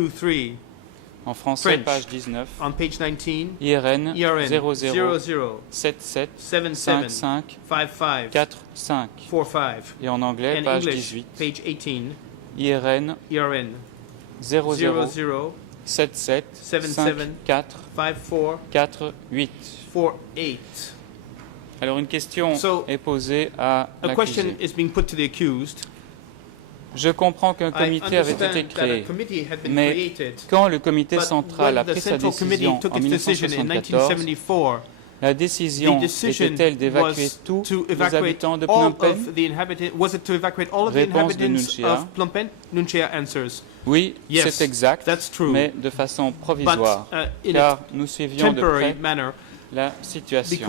En français, page 19. On page 19. IRN 00 77 55 45 45. 45. Et en anglais, In page English, 18. page 18. IRN 00 77 54 54 48. 48. Alors une question est posée à A question l'accusé. is being put to the accused. Je comprends qu'un comité avait été créé, mais quand le comité central a pris sa décision en 1974, la décision était-elle d'évacuer tous les habitants de Phnom Penh? Réponse de Nunchia. Oui, c'est exact, mais de façon provisoire, car nous suivions de près la situation.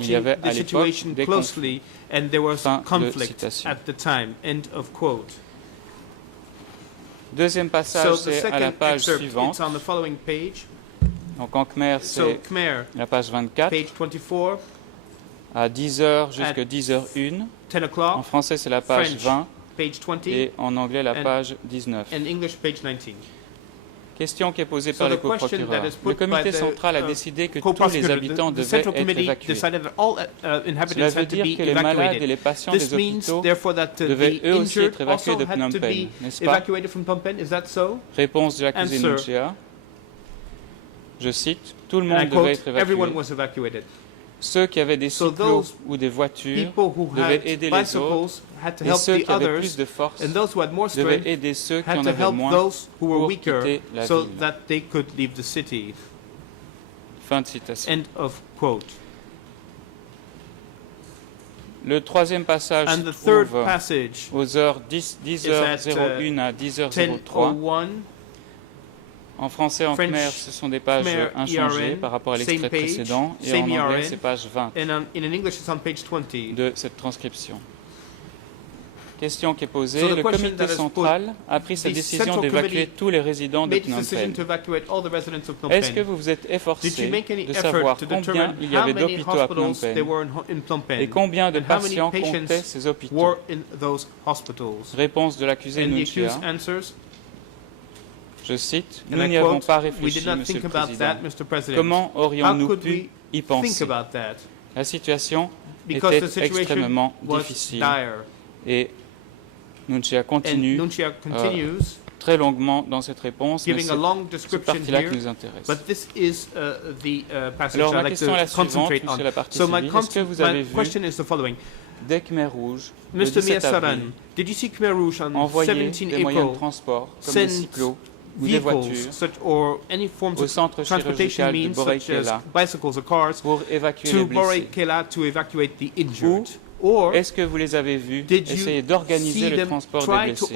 Il y avait à l'époque des conflits. Fin de citation. Deuxième passage, c'est à la page suivante. Donc en Khmer, c'est la page 24. À 10h jusqu'à 10h01. En français, c'est la page 20. Et en anglais, la page 19. Question qui est posée par les co-procureurs. Le comité central a décidé que tous les habitants devaient être évacués. Cela veut dire que les malades et les patients des hôpitaux devaient eux aussi être évacués de Phnom Penh, n'est-ce pas? Réponse de l'accusé Nunchia. Je cite, tout le monde devait être évacué. Ceux qui avaient des cyclos ou des voitures devaient aider les autres, et ceux qui avaient plus de force devaient aider ceux qui en avaient moins pour quitter la ville. Fin de citation. Le troisième passage se trouve aux heures 10h01 à 10h03. En français, en Khmer, ce sont des pages inchangées par rapport à l'extrait précédent, et en anglais, c'est page 20 de cette transcription. Question qui est posée. Le comité central a pris sa décision d'évacuer tous les résidents de Phnom Penh. Est-ce que vous vous êtes efforcé de savoir combien il y avait d'hôpitaux à Phnom Penh et combien de patients comptaient ces hôpitaux? Réponse de l'accusé Nunchia. Je cite, « Nous n'y avons pas réfléchi, Monsieur le Président. Comment aurions-nous pu y penser? La situation était extrêmement difficile. » Et Nunchia continue très longuement dans cette réponse, mais c'est cette partie-là qui nous intéresse. Alors ma question est la suivante, Monsieur la partie civile. Est-ce que vous avez vu des Khmer rouges le 17 avril envoyer des moyens de transport comme des cyclos vehicles or any forms of transportation means such as bicycles or cars to Borei Kela to evacuate the injured? Or est-ce que vous les avez vus essayer d'organiser le transport des blessés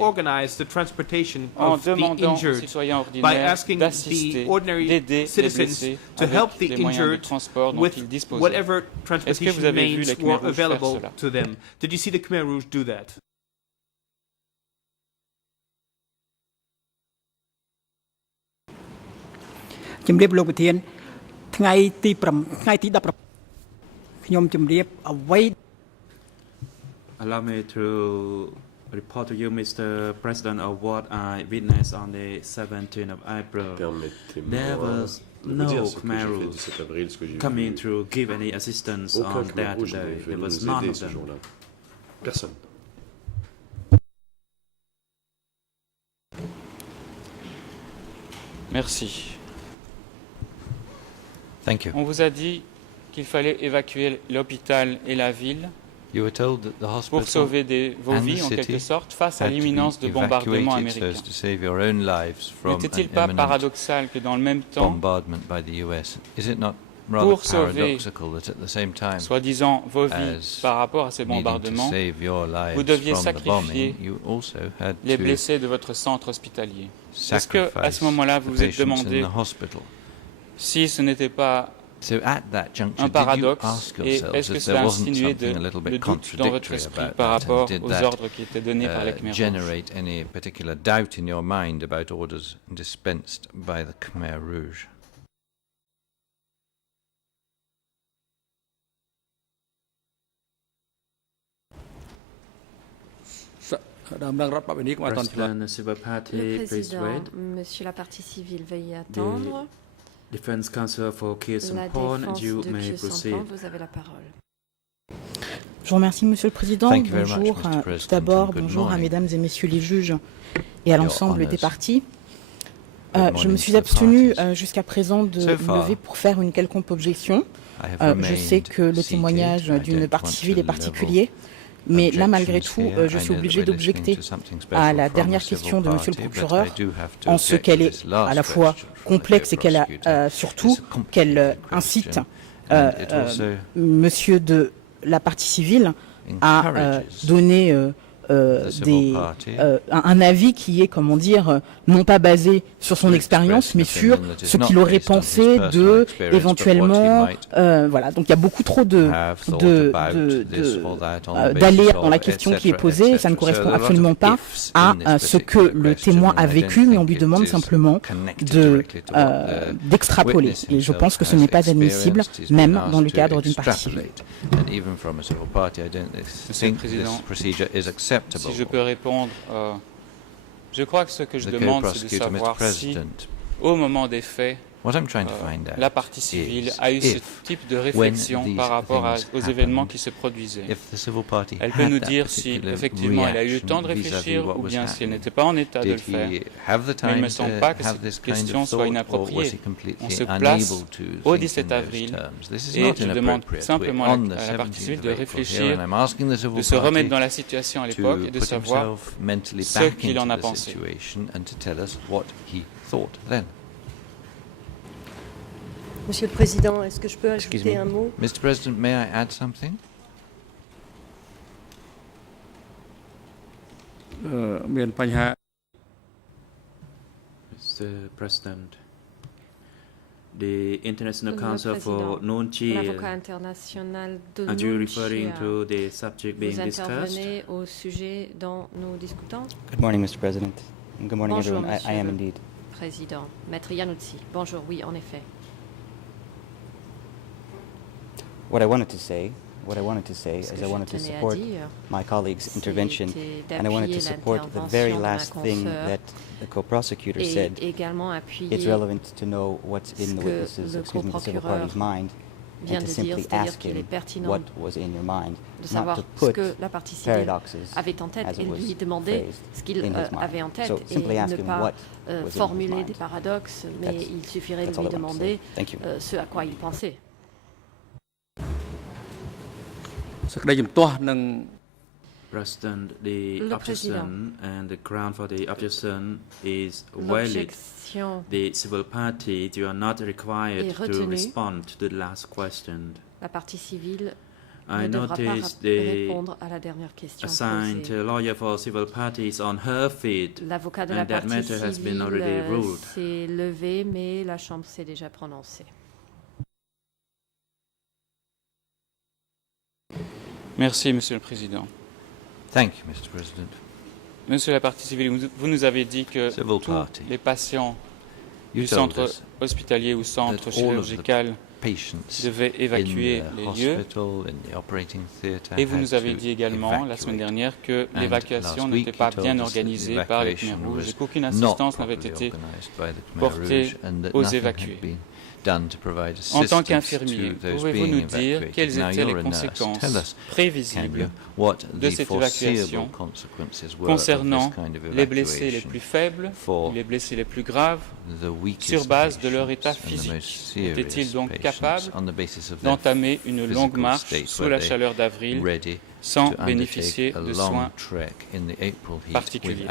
en demandant aux citoyens ordinaires d'assister, d'aider les blessés avec les moyens de transport dont ils disposaient? Est-ce que vous avez vu les Khmer Rouges faire cela? Did you see the Khmer Rouge do that? Allow me to report to you, Mr. President, of what I witnessed on the 17th of April. There was no Khmer Rouge coming to give any assistance on that day. There was none of them. Personne. Merci. Thank you. On vous a dit qu'il fallait évacuer l'hôpital et la ville pour sauver vos vies, en quelque sorte, face à l'imminence de bombardements américains. N'était-il pas paradoxal que dans le même temps, pour sauver, soi-disant, vos vies par rapport à ces bombardements, vous deviez sacrifier les blessés de votre centre hospitalier? Est-ce qu'à ce moment-là, vous vous êtes demandé si ce n'était pas un paradoxe, et est-ce que cela insinuait le doute dans votre esprit par rapport aux ordres qui étaient donnés par les Khmer Rouges? Le président, monsieur la partie civile, veuillez attendre. Defense Counsel for Kirsampon, you may proceed. Vous avez la parole. Je vous remercie, Monsieur le Président. Bonjour. Tout d'abord, bonjour à mesdames et messieurs les juges et à l'ensemble des parties. Je me suis abstenue jusqu'à présent de lever pour faire une quelconque objection. Je sais que le témoignage d'une partie civile est particulier, mais là, malgré tout, je suis obligée d'objecter à la dernière question de Monsieur le procureur, en ce qu'elle est à la fois complexe et qu'elle surtout qu'elle incite Monsieur de la partie civile à donner un avis qui est, comment dire, non pas basé sur son expérience, mais sur ce qu'il aurait pensé de, éventuellement, voilà. Donc il y a beaucoup trop d'aléas dans la question qui est posée. Ça ne correspond absolument pas à ce que le témoin a vécu, mais on lui demande simplement d'extrapoler. Et je pense que ce n'est pas admissible, même dans le cadre d'une partie civile. Monsieur le Président, si je peux répondre, je crois que ce que je demande, c'est de savoir si, au moment des faits, la partie civile a eu ce type de réflexion par rapport aux événements qui se produisaient. Elle peut nous dire si, effectivement, elle a eu le temps de réfléchir ou bien si elle n'était pas en état de le faire. Mais il ne me semble pas que cette question soit inappropriée. On se place au 17 avril et je demande simplement à la partie civile de réfléchir, de se remettre dans la situation à l'époque et de savoir ce qu'il en a pensé. Monsieur le Président, est-ce que je peux ajouter un mot? Mr. President, may I add something? Mr. President, the International Council for Non-Chier, are you referring to the subject being discussed? Au sujet dont nous discutons? Good morning, Mr. President. And good morning, everyone. I am indeed. Président, Maître Iannuzzi. Bonjour, oui, en effet. What I wanted to say is I wanted to support my colleague's intervention, and I wanted to support the very last thing that the co-prosecutor said. It's relevant to know what's in the witness's, the civil party's mind, and to simply ask him what was in your mind, not to put paradoxes as it was phrased in his mind. So simply ask him what was in his mind. That's all I want to say. Thank you. Ce à quoi il pensait. President, the objection and the ground for the objection is valid. The civil party, you are not required to respond to the last question. La partie civile I ne devra pas répondre à la dernière question assigned posée. Lawyer for civil parties on her feet, L'avocat de la partie civile s'est levé, mais la Chambre s'est déjà prononcée. Merci, Monsieur le Président. Thank you, Mr. President. Monsieur la partie civile, vous nous avez dit que tous les patients du centre hospitalier ou centre chirurgical devaient évacuer les lieux. Et vous nous avez dit également la semaine dernière que l'évacuation n'était pas bien organisée par les Khmers rouges et qu'aucune assistance n'avait été portée aux évacués. En tant qu'infirmier, pouvez-vous nous dire quelles étaient les conséquences prévisibles de cette évacuation concernant les blessés les plus faibles ou les blessés les plus graves sur base de leur état physique? Étaient-ils donc capables d'entamer une longue marche sous la chaleur d'avril sans bénéficier de soins particuliers?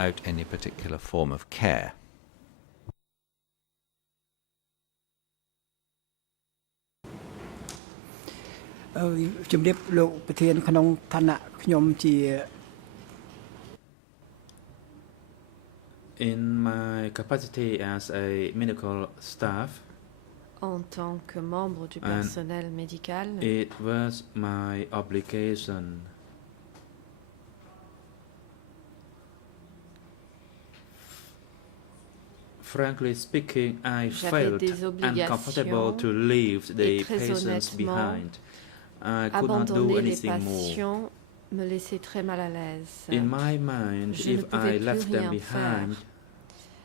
In my capacity as a medical staff, en tant que membre du personnel médical, it was my obligation frankly speaking, I felt uncomfortable to leave the patients behind. I could not do anything more. Me laissait très mal à l'aise. In my mind, if I left them behind,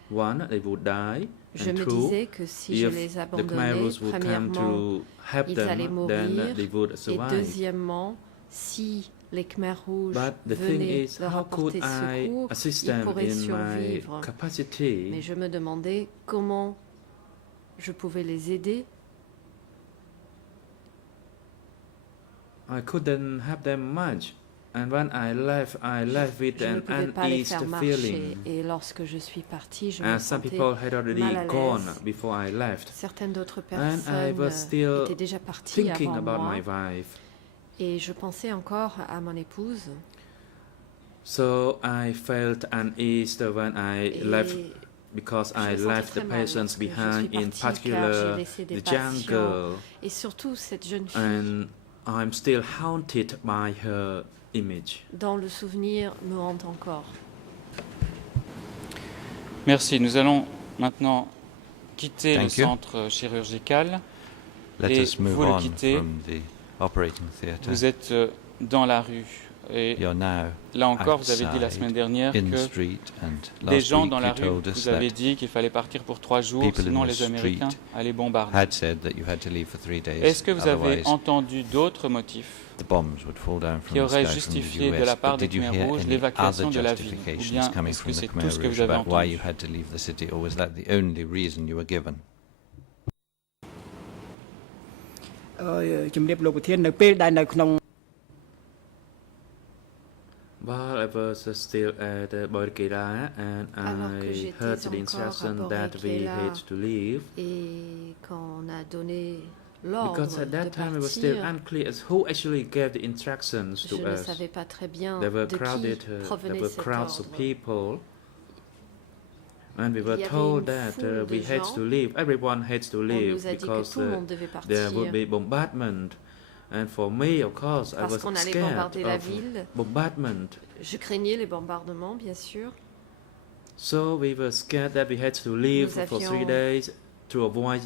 one, they would die. Je me disais que si je les abandonnais, premièrement, ils allaient mourir, et deuxièmement, si les Khmers rouges venaient leur apporter secours, ils pourraient survivre. Mais je me demandais comment je pouvais les aider. I couldn't help them much. And when I left with an uneased feeling. Et lorsque je suis partie, je me sentais gone before I left. Certaines d'autres personnes étaient déjà parties avant moi. Et je pensais encore à mon épouse. So I felt uneased when I left because I left the patients behind, in particular the young girl. Et surtout cette jeune fille. And I'm still haunted by her image. Dont le souvenir me hante encore. Merci. Nous allons maintenant quitter le centre chirurgical. Et vous le quittez. Vous êtes dans la rue. Et là encore, vous avez dit la semaine dernière que des gens dans la rue vous avaient dit qu'il fallait partir pour 3 jours, sinon les Américains allaient bombarder. Est-ce que vous avez entendu d'autres motifs qui auraient justifié de la part des Khmers rouges l'évacuation de la ville? Ou bien est-ce que c'est tout ce que vous avez entendu? While I was still at Borkela and I heard the instruction that we had to leave, because at that time it was still unclear as who actually gave the instructions to us. There were crowds of people, and we were told that we had to leave. Everyone had to leave because there would be bombardment. And for me, of course, I was scared of bombardment. Je craignais les bombardements, bien sûr. So we were scared that we had to leave for 3 days to avoid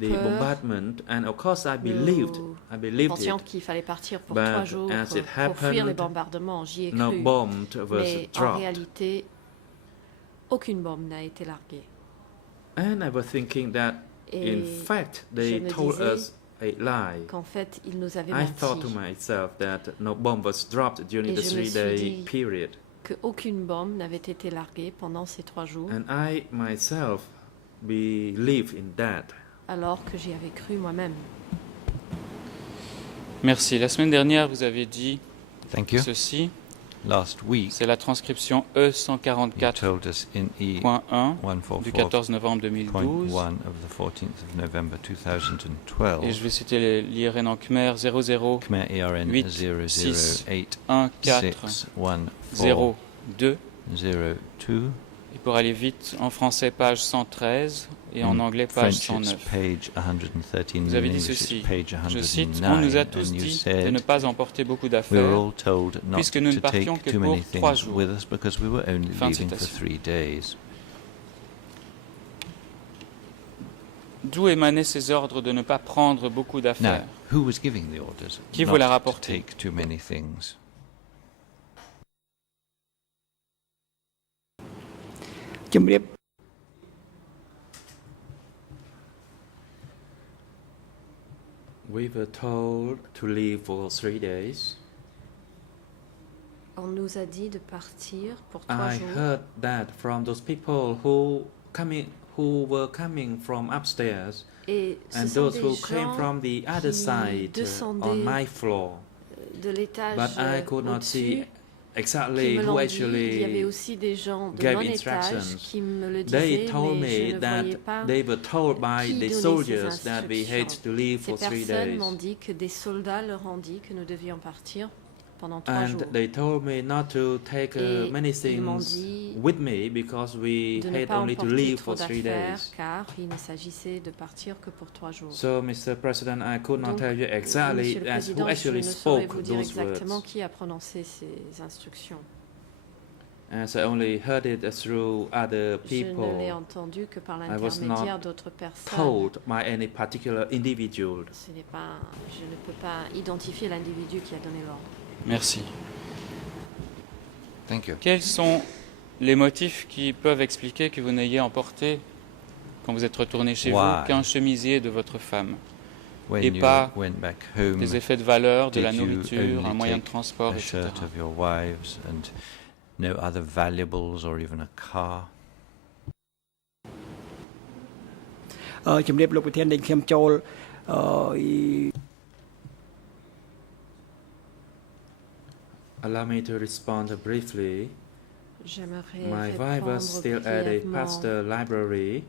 the bombardment. And of course, I believed it. Qu'il fallait partir pour 3 jours pour fuir les bombardements. J'y ai cru. No bomb was Mais dropped. En réalité, aucune bombe n'a été larguée. And I was thinking that, in fact, they told us a lie. Qu'en fait, il nous avait I thought to myself that no bomb was dropped during the 3-day period. Que aucune bombe n'avait été larguée pendant ces 3 jours. And I myself believe in that. Alors que j'y avais cru moi-même. Merci. La semaine dernière, vous avez dit ceci. last week, c'est la transcription E144.1 du 14 novembre 2012. Et je vais citer l'IRN en Khmer 00 8 6 1 4 0 2. Et pour aller vite, en français, page 113 et en anglais, page 109. Vous avez dit ceci, je cite, « On nous a tous dit de ne pas emporter beaucoup d'affaires, puisque nous ne partions que pour 3 jours. » Fin de citation. D'où émanaient ces ordres de ne pas prendre beaucoup d'affaires? Qui vous l'a rapporté? We were told to leave for 3 days. On nous a dit de partir pour 3 jours. I heard that from those people who were coming from upstairs, and those who came from the other side on my floor. De l'étage but I could not see exactly who actually il y avait aussi des gens de gave mon étage instructions. qui me le disaient, They told mais je me ne that voyais pas they were told by qui the donnait soldiers ces that we had instructions. to leave for 3 Ces personnes days. m'ont dit que des soldats leur ont dit que nous devions partir pendant 3 And jours. they told me not to take Et many ils m'ont things dit with me because we de ne had pas only to emporter leave trop for 3 d'affaires, days. car il ne s'agissait de partir que pour 3 jours. So, Mr. President, I could not Donc, tell you exactly Monsieur le as Président, who actually je ne saurais spoke vous dire those exactement words, qui a prononcé ces instructions. as I only heard it through other Je ne l'ai people. entendu que par I was l'intermédiaire not d'autres personnes. told by any particular individual. Je ne peux pas identifier l'individu qui a donné l'ordre. Merci. Thank you. Quels sont les motifs qui peuvent expliquer que vous n'ayez emporté, quand vous êtes retourné chez vous, qu'un chemisier de votre femme et pas des effets de valeur, de la nourriture, un moyen de transport, etc. No other valuables or even a car. ជំរាបលោកប្រធានដែលខ្ញុំចូល Allow me to respond briefly. My wife was still at the pastor library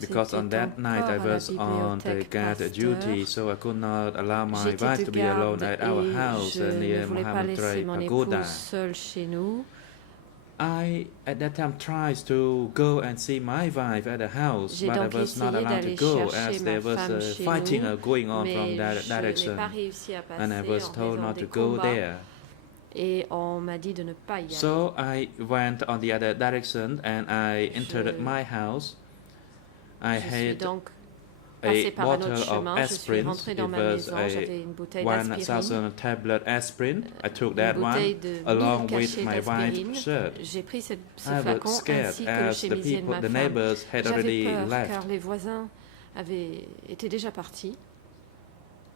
because on that night I was on the guard duty, so I could not allow my wife to be alone at our house near Mohammed Tray Pagoda. I at that time tried to go and see my wife at the house, but I was not allowed to go as there was fighting going on from that direction, and I was told not to go there. Et on m'a dit de ne pas y aller. So I went on the other direction and I entered my house. I had a bottle of aspirin. It was a 1,000 tablet aspirin. I took that one along with my wife's shirt. I was scared as the people, the neighbors had already left. Car les voisins étaient déjà partis.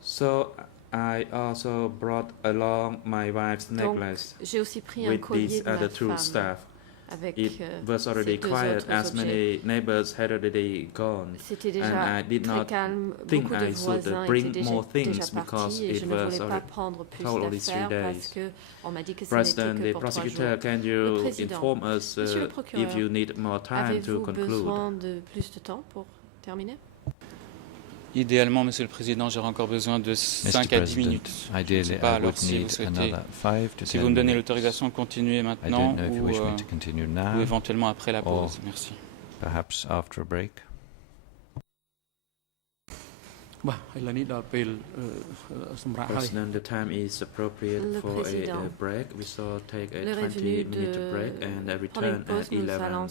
So I also brought along my wife's necklace with these other two staff. It was already quiet as many neighbors had already gone, and I did not think I should bring more things because it was only 3 days. President, the prosecutor, can you inform us if you need more time to conclude? Idéalement, Monsieur le Président, j'aurai encore besoin de 5 à 10 minutes. Je ne sais pas, alors si vous souhaitez, si vous me donnez l'autorisation de continuer maintenant ou éventuellement après la pause. Merci. Perhaps after a break. President, the time is appropriate for a break. We shall take a 20-minute break and return at 11 a.m.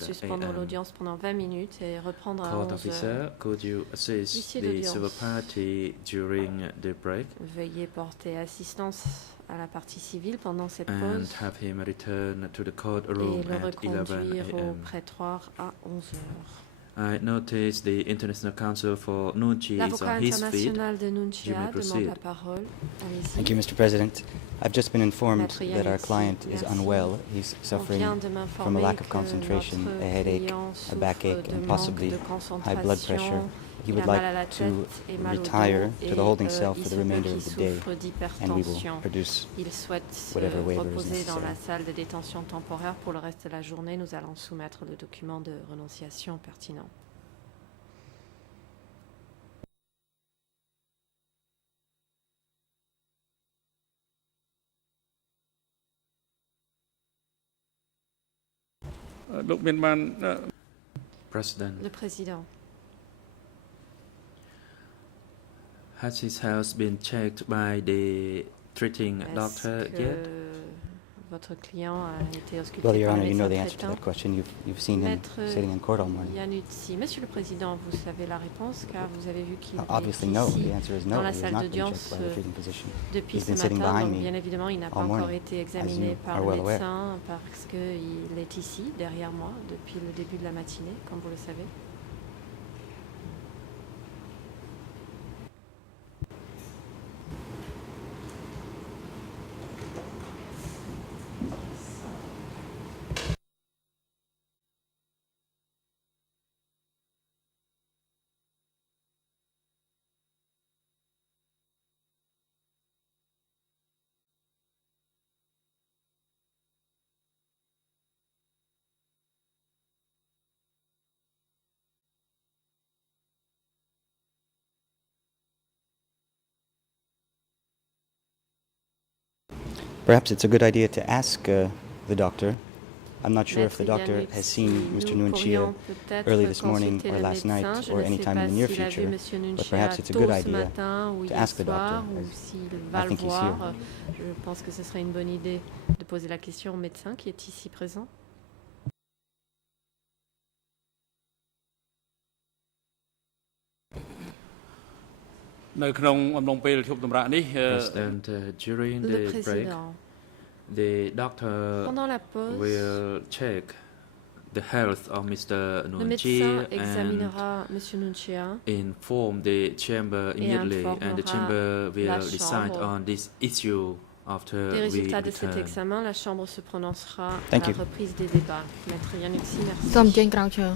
Court officer, could you assist the civil party during the break? Veuillez porter assistance à la partie civile pendant cette pause and have him return to the courtroom at 11 a.m. au prétoire à 11 heures. I noticed the International Council for Nunchi is on his feet. You may proceed. Thank you, Mr. President. I've just been informed that our client is unwell. He's suffering from a lack of concentration, a headache, a backache, and possibly high blood pressure. he would like to retire to the holding cell for the remainder of the day, and we will produce whatever waiver is necessary. Dans la salle de détention temporaire pour le reste de la journée, nous allons soumettre le document de renonciation pertinent. Le président. Has his health been checked by the treating doctor yet? Votre client a été ausculté Well, Your par Honor, le you know the médecin answer to traitant. that question. You've seen him sitting in court all morning. Iannuzzi. Monsieur le Président, vous savez la réponse car vous avez vu qu'il Obviously, est no. ici The answer is dans no. la He has salle not been d'audience checked by the treating physician. depuis He's ce been sitting matin. behind Donc, me bien évidemment, il n'a pas all encore morning, été as examiné you par are le well aware. médecin parce qu'il est ici, derrière moi, depuis le début de la matinée, comme vous le savez. Perhaps it's a good idea to ask the doctor. I'm not sure if the doctor has seen Mr. Nunchia early this morning or last night or any time in the near future, but perhaps it's a good idea to ask the doctor, as I think he's here. Je pense que ce serait une bonne idée de poser la question au médecin qui est ici présent. President, during the break, the doctor will check the health of Mr. Nunchia and inform the chamber immediately, and the chamber will decide on this issue after Les résultats we de cet return. examen, la Chambre se prononcera à Thank la you. reprise des débats. Maître Iannuzzi, merci. សូមអញ្ជើញក្រោកឈរ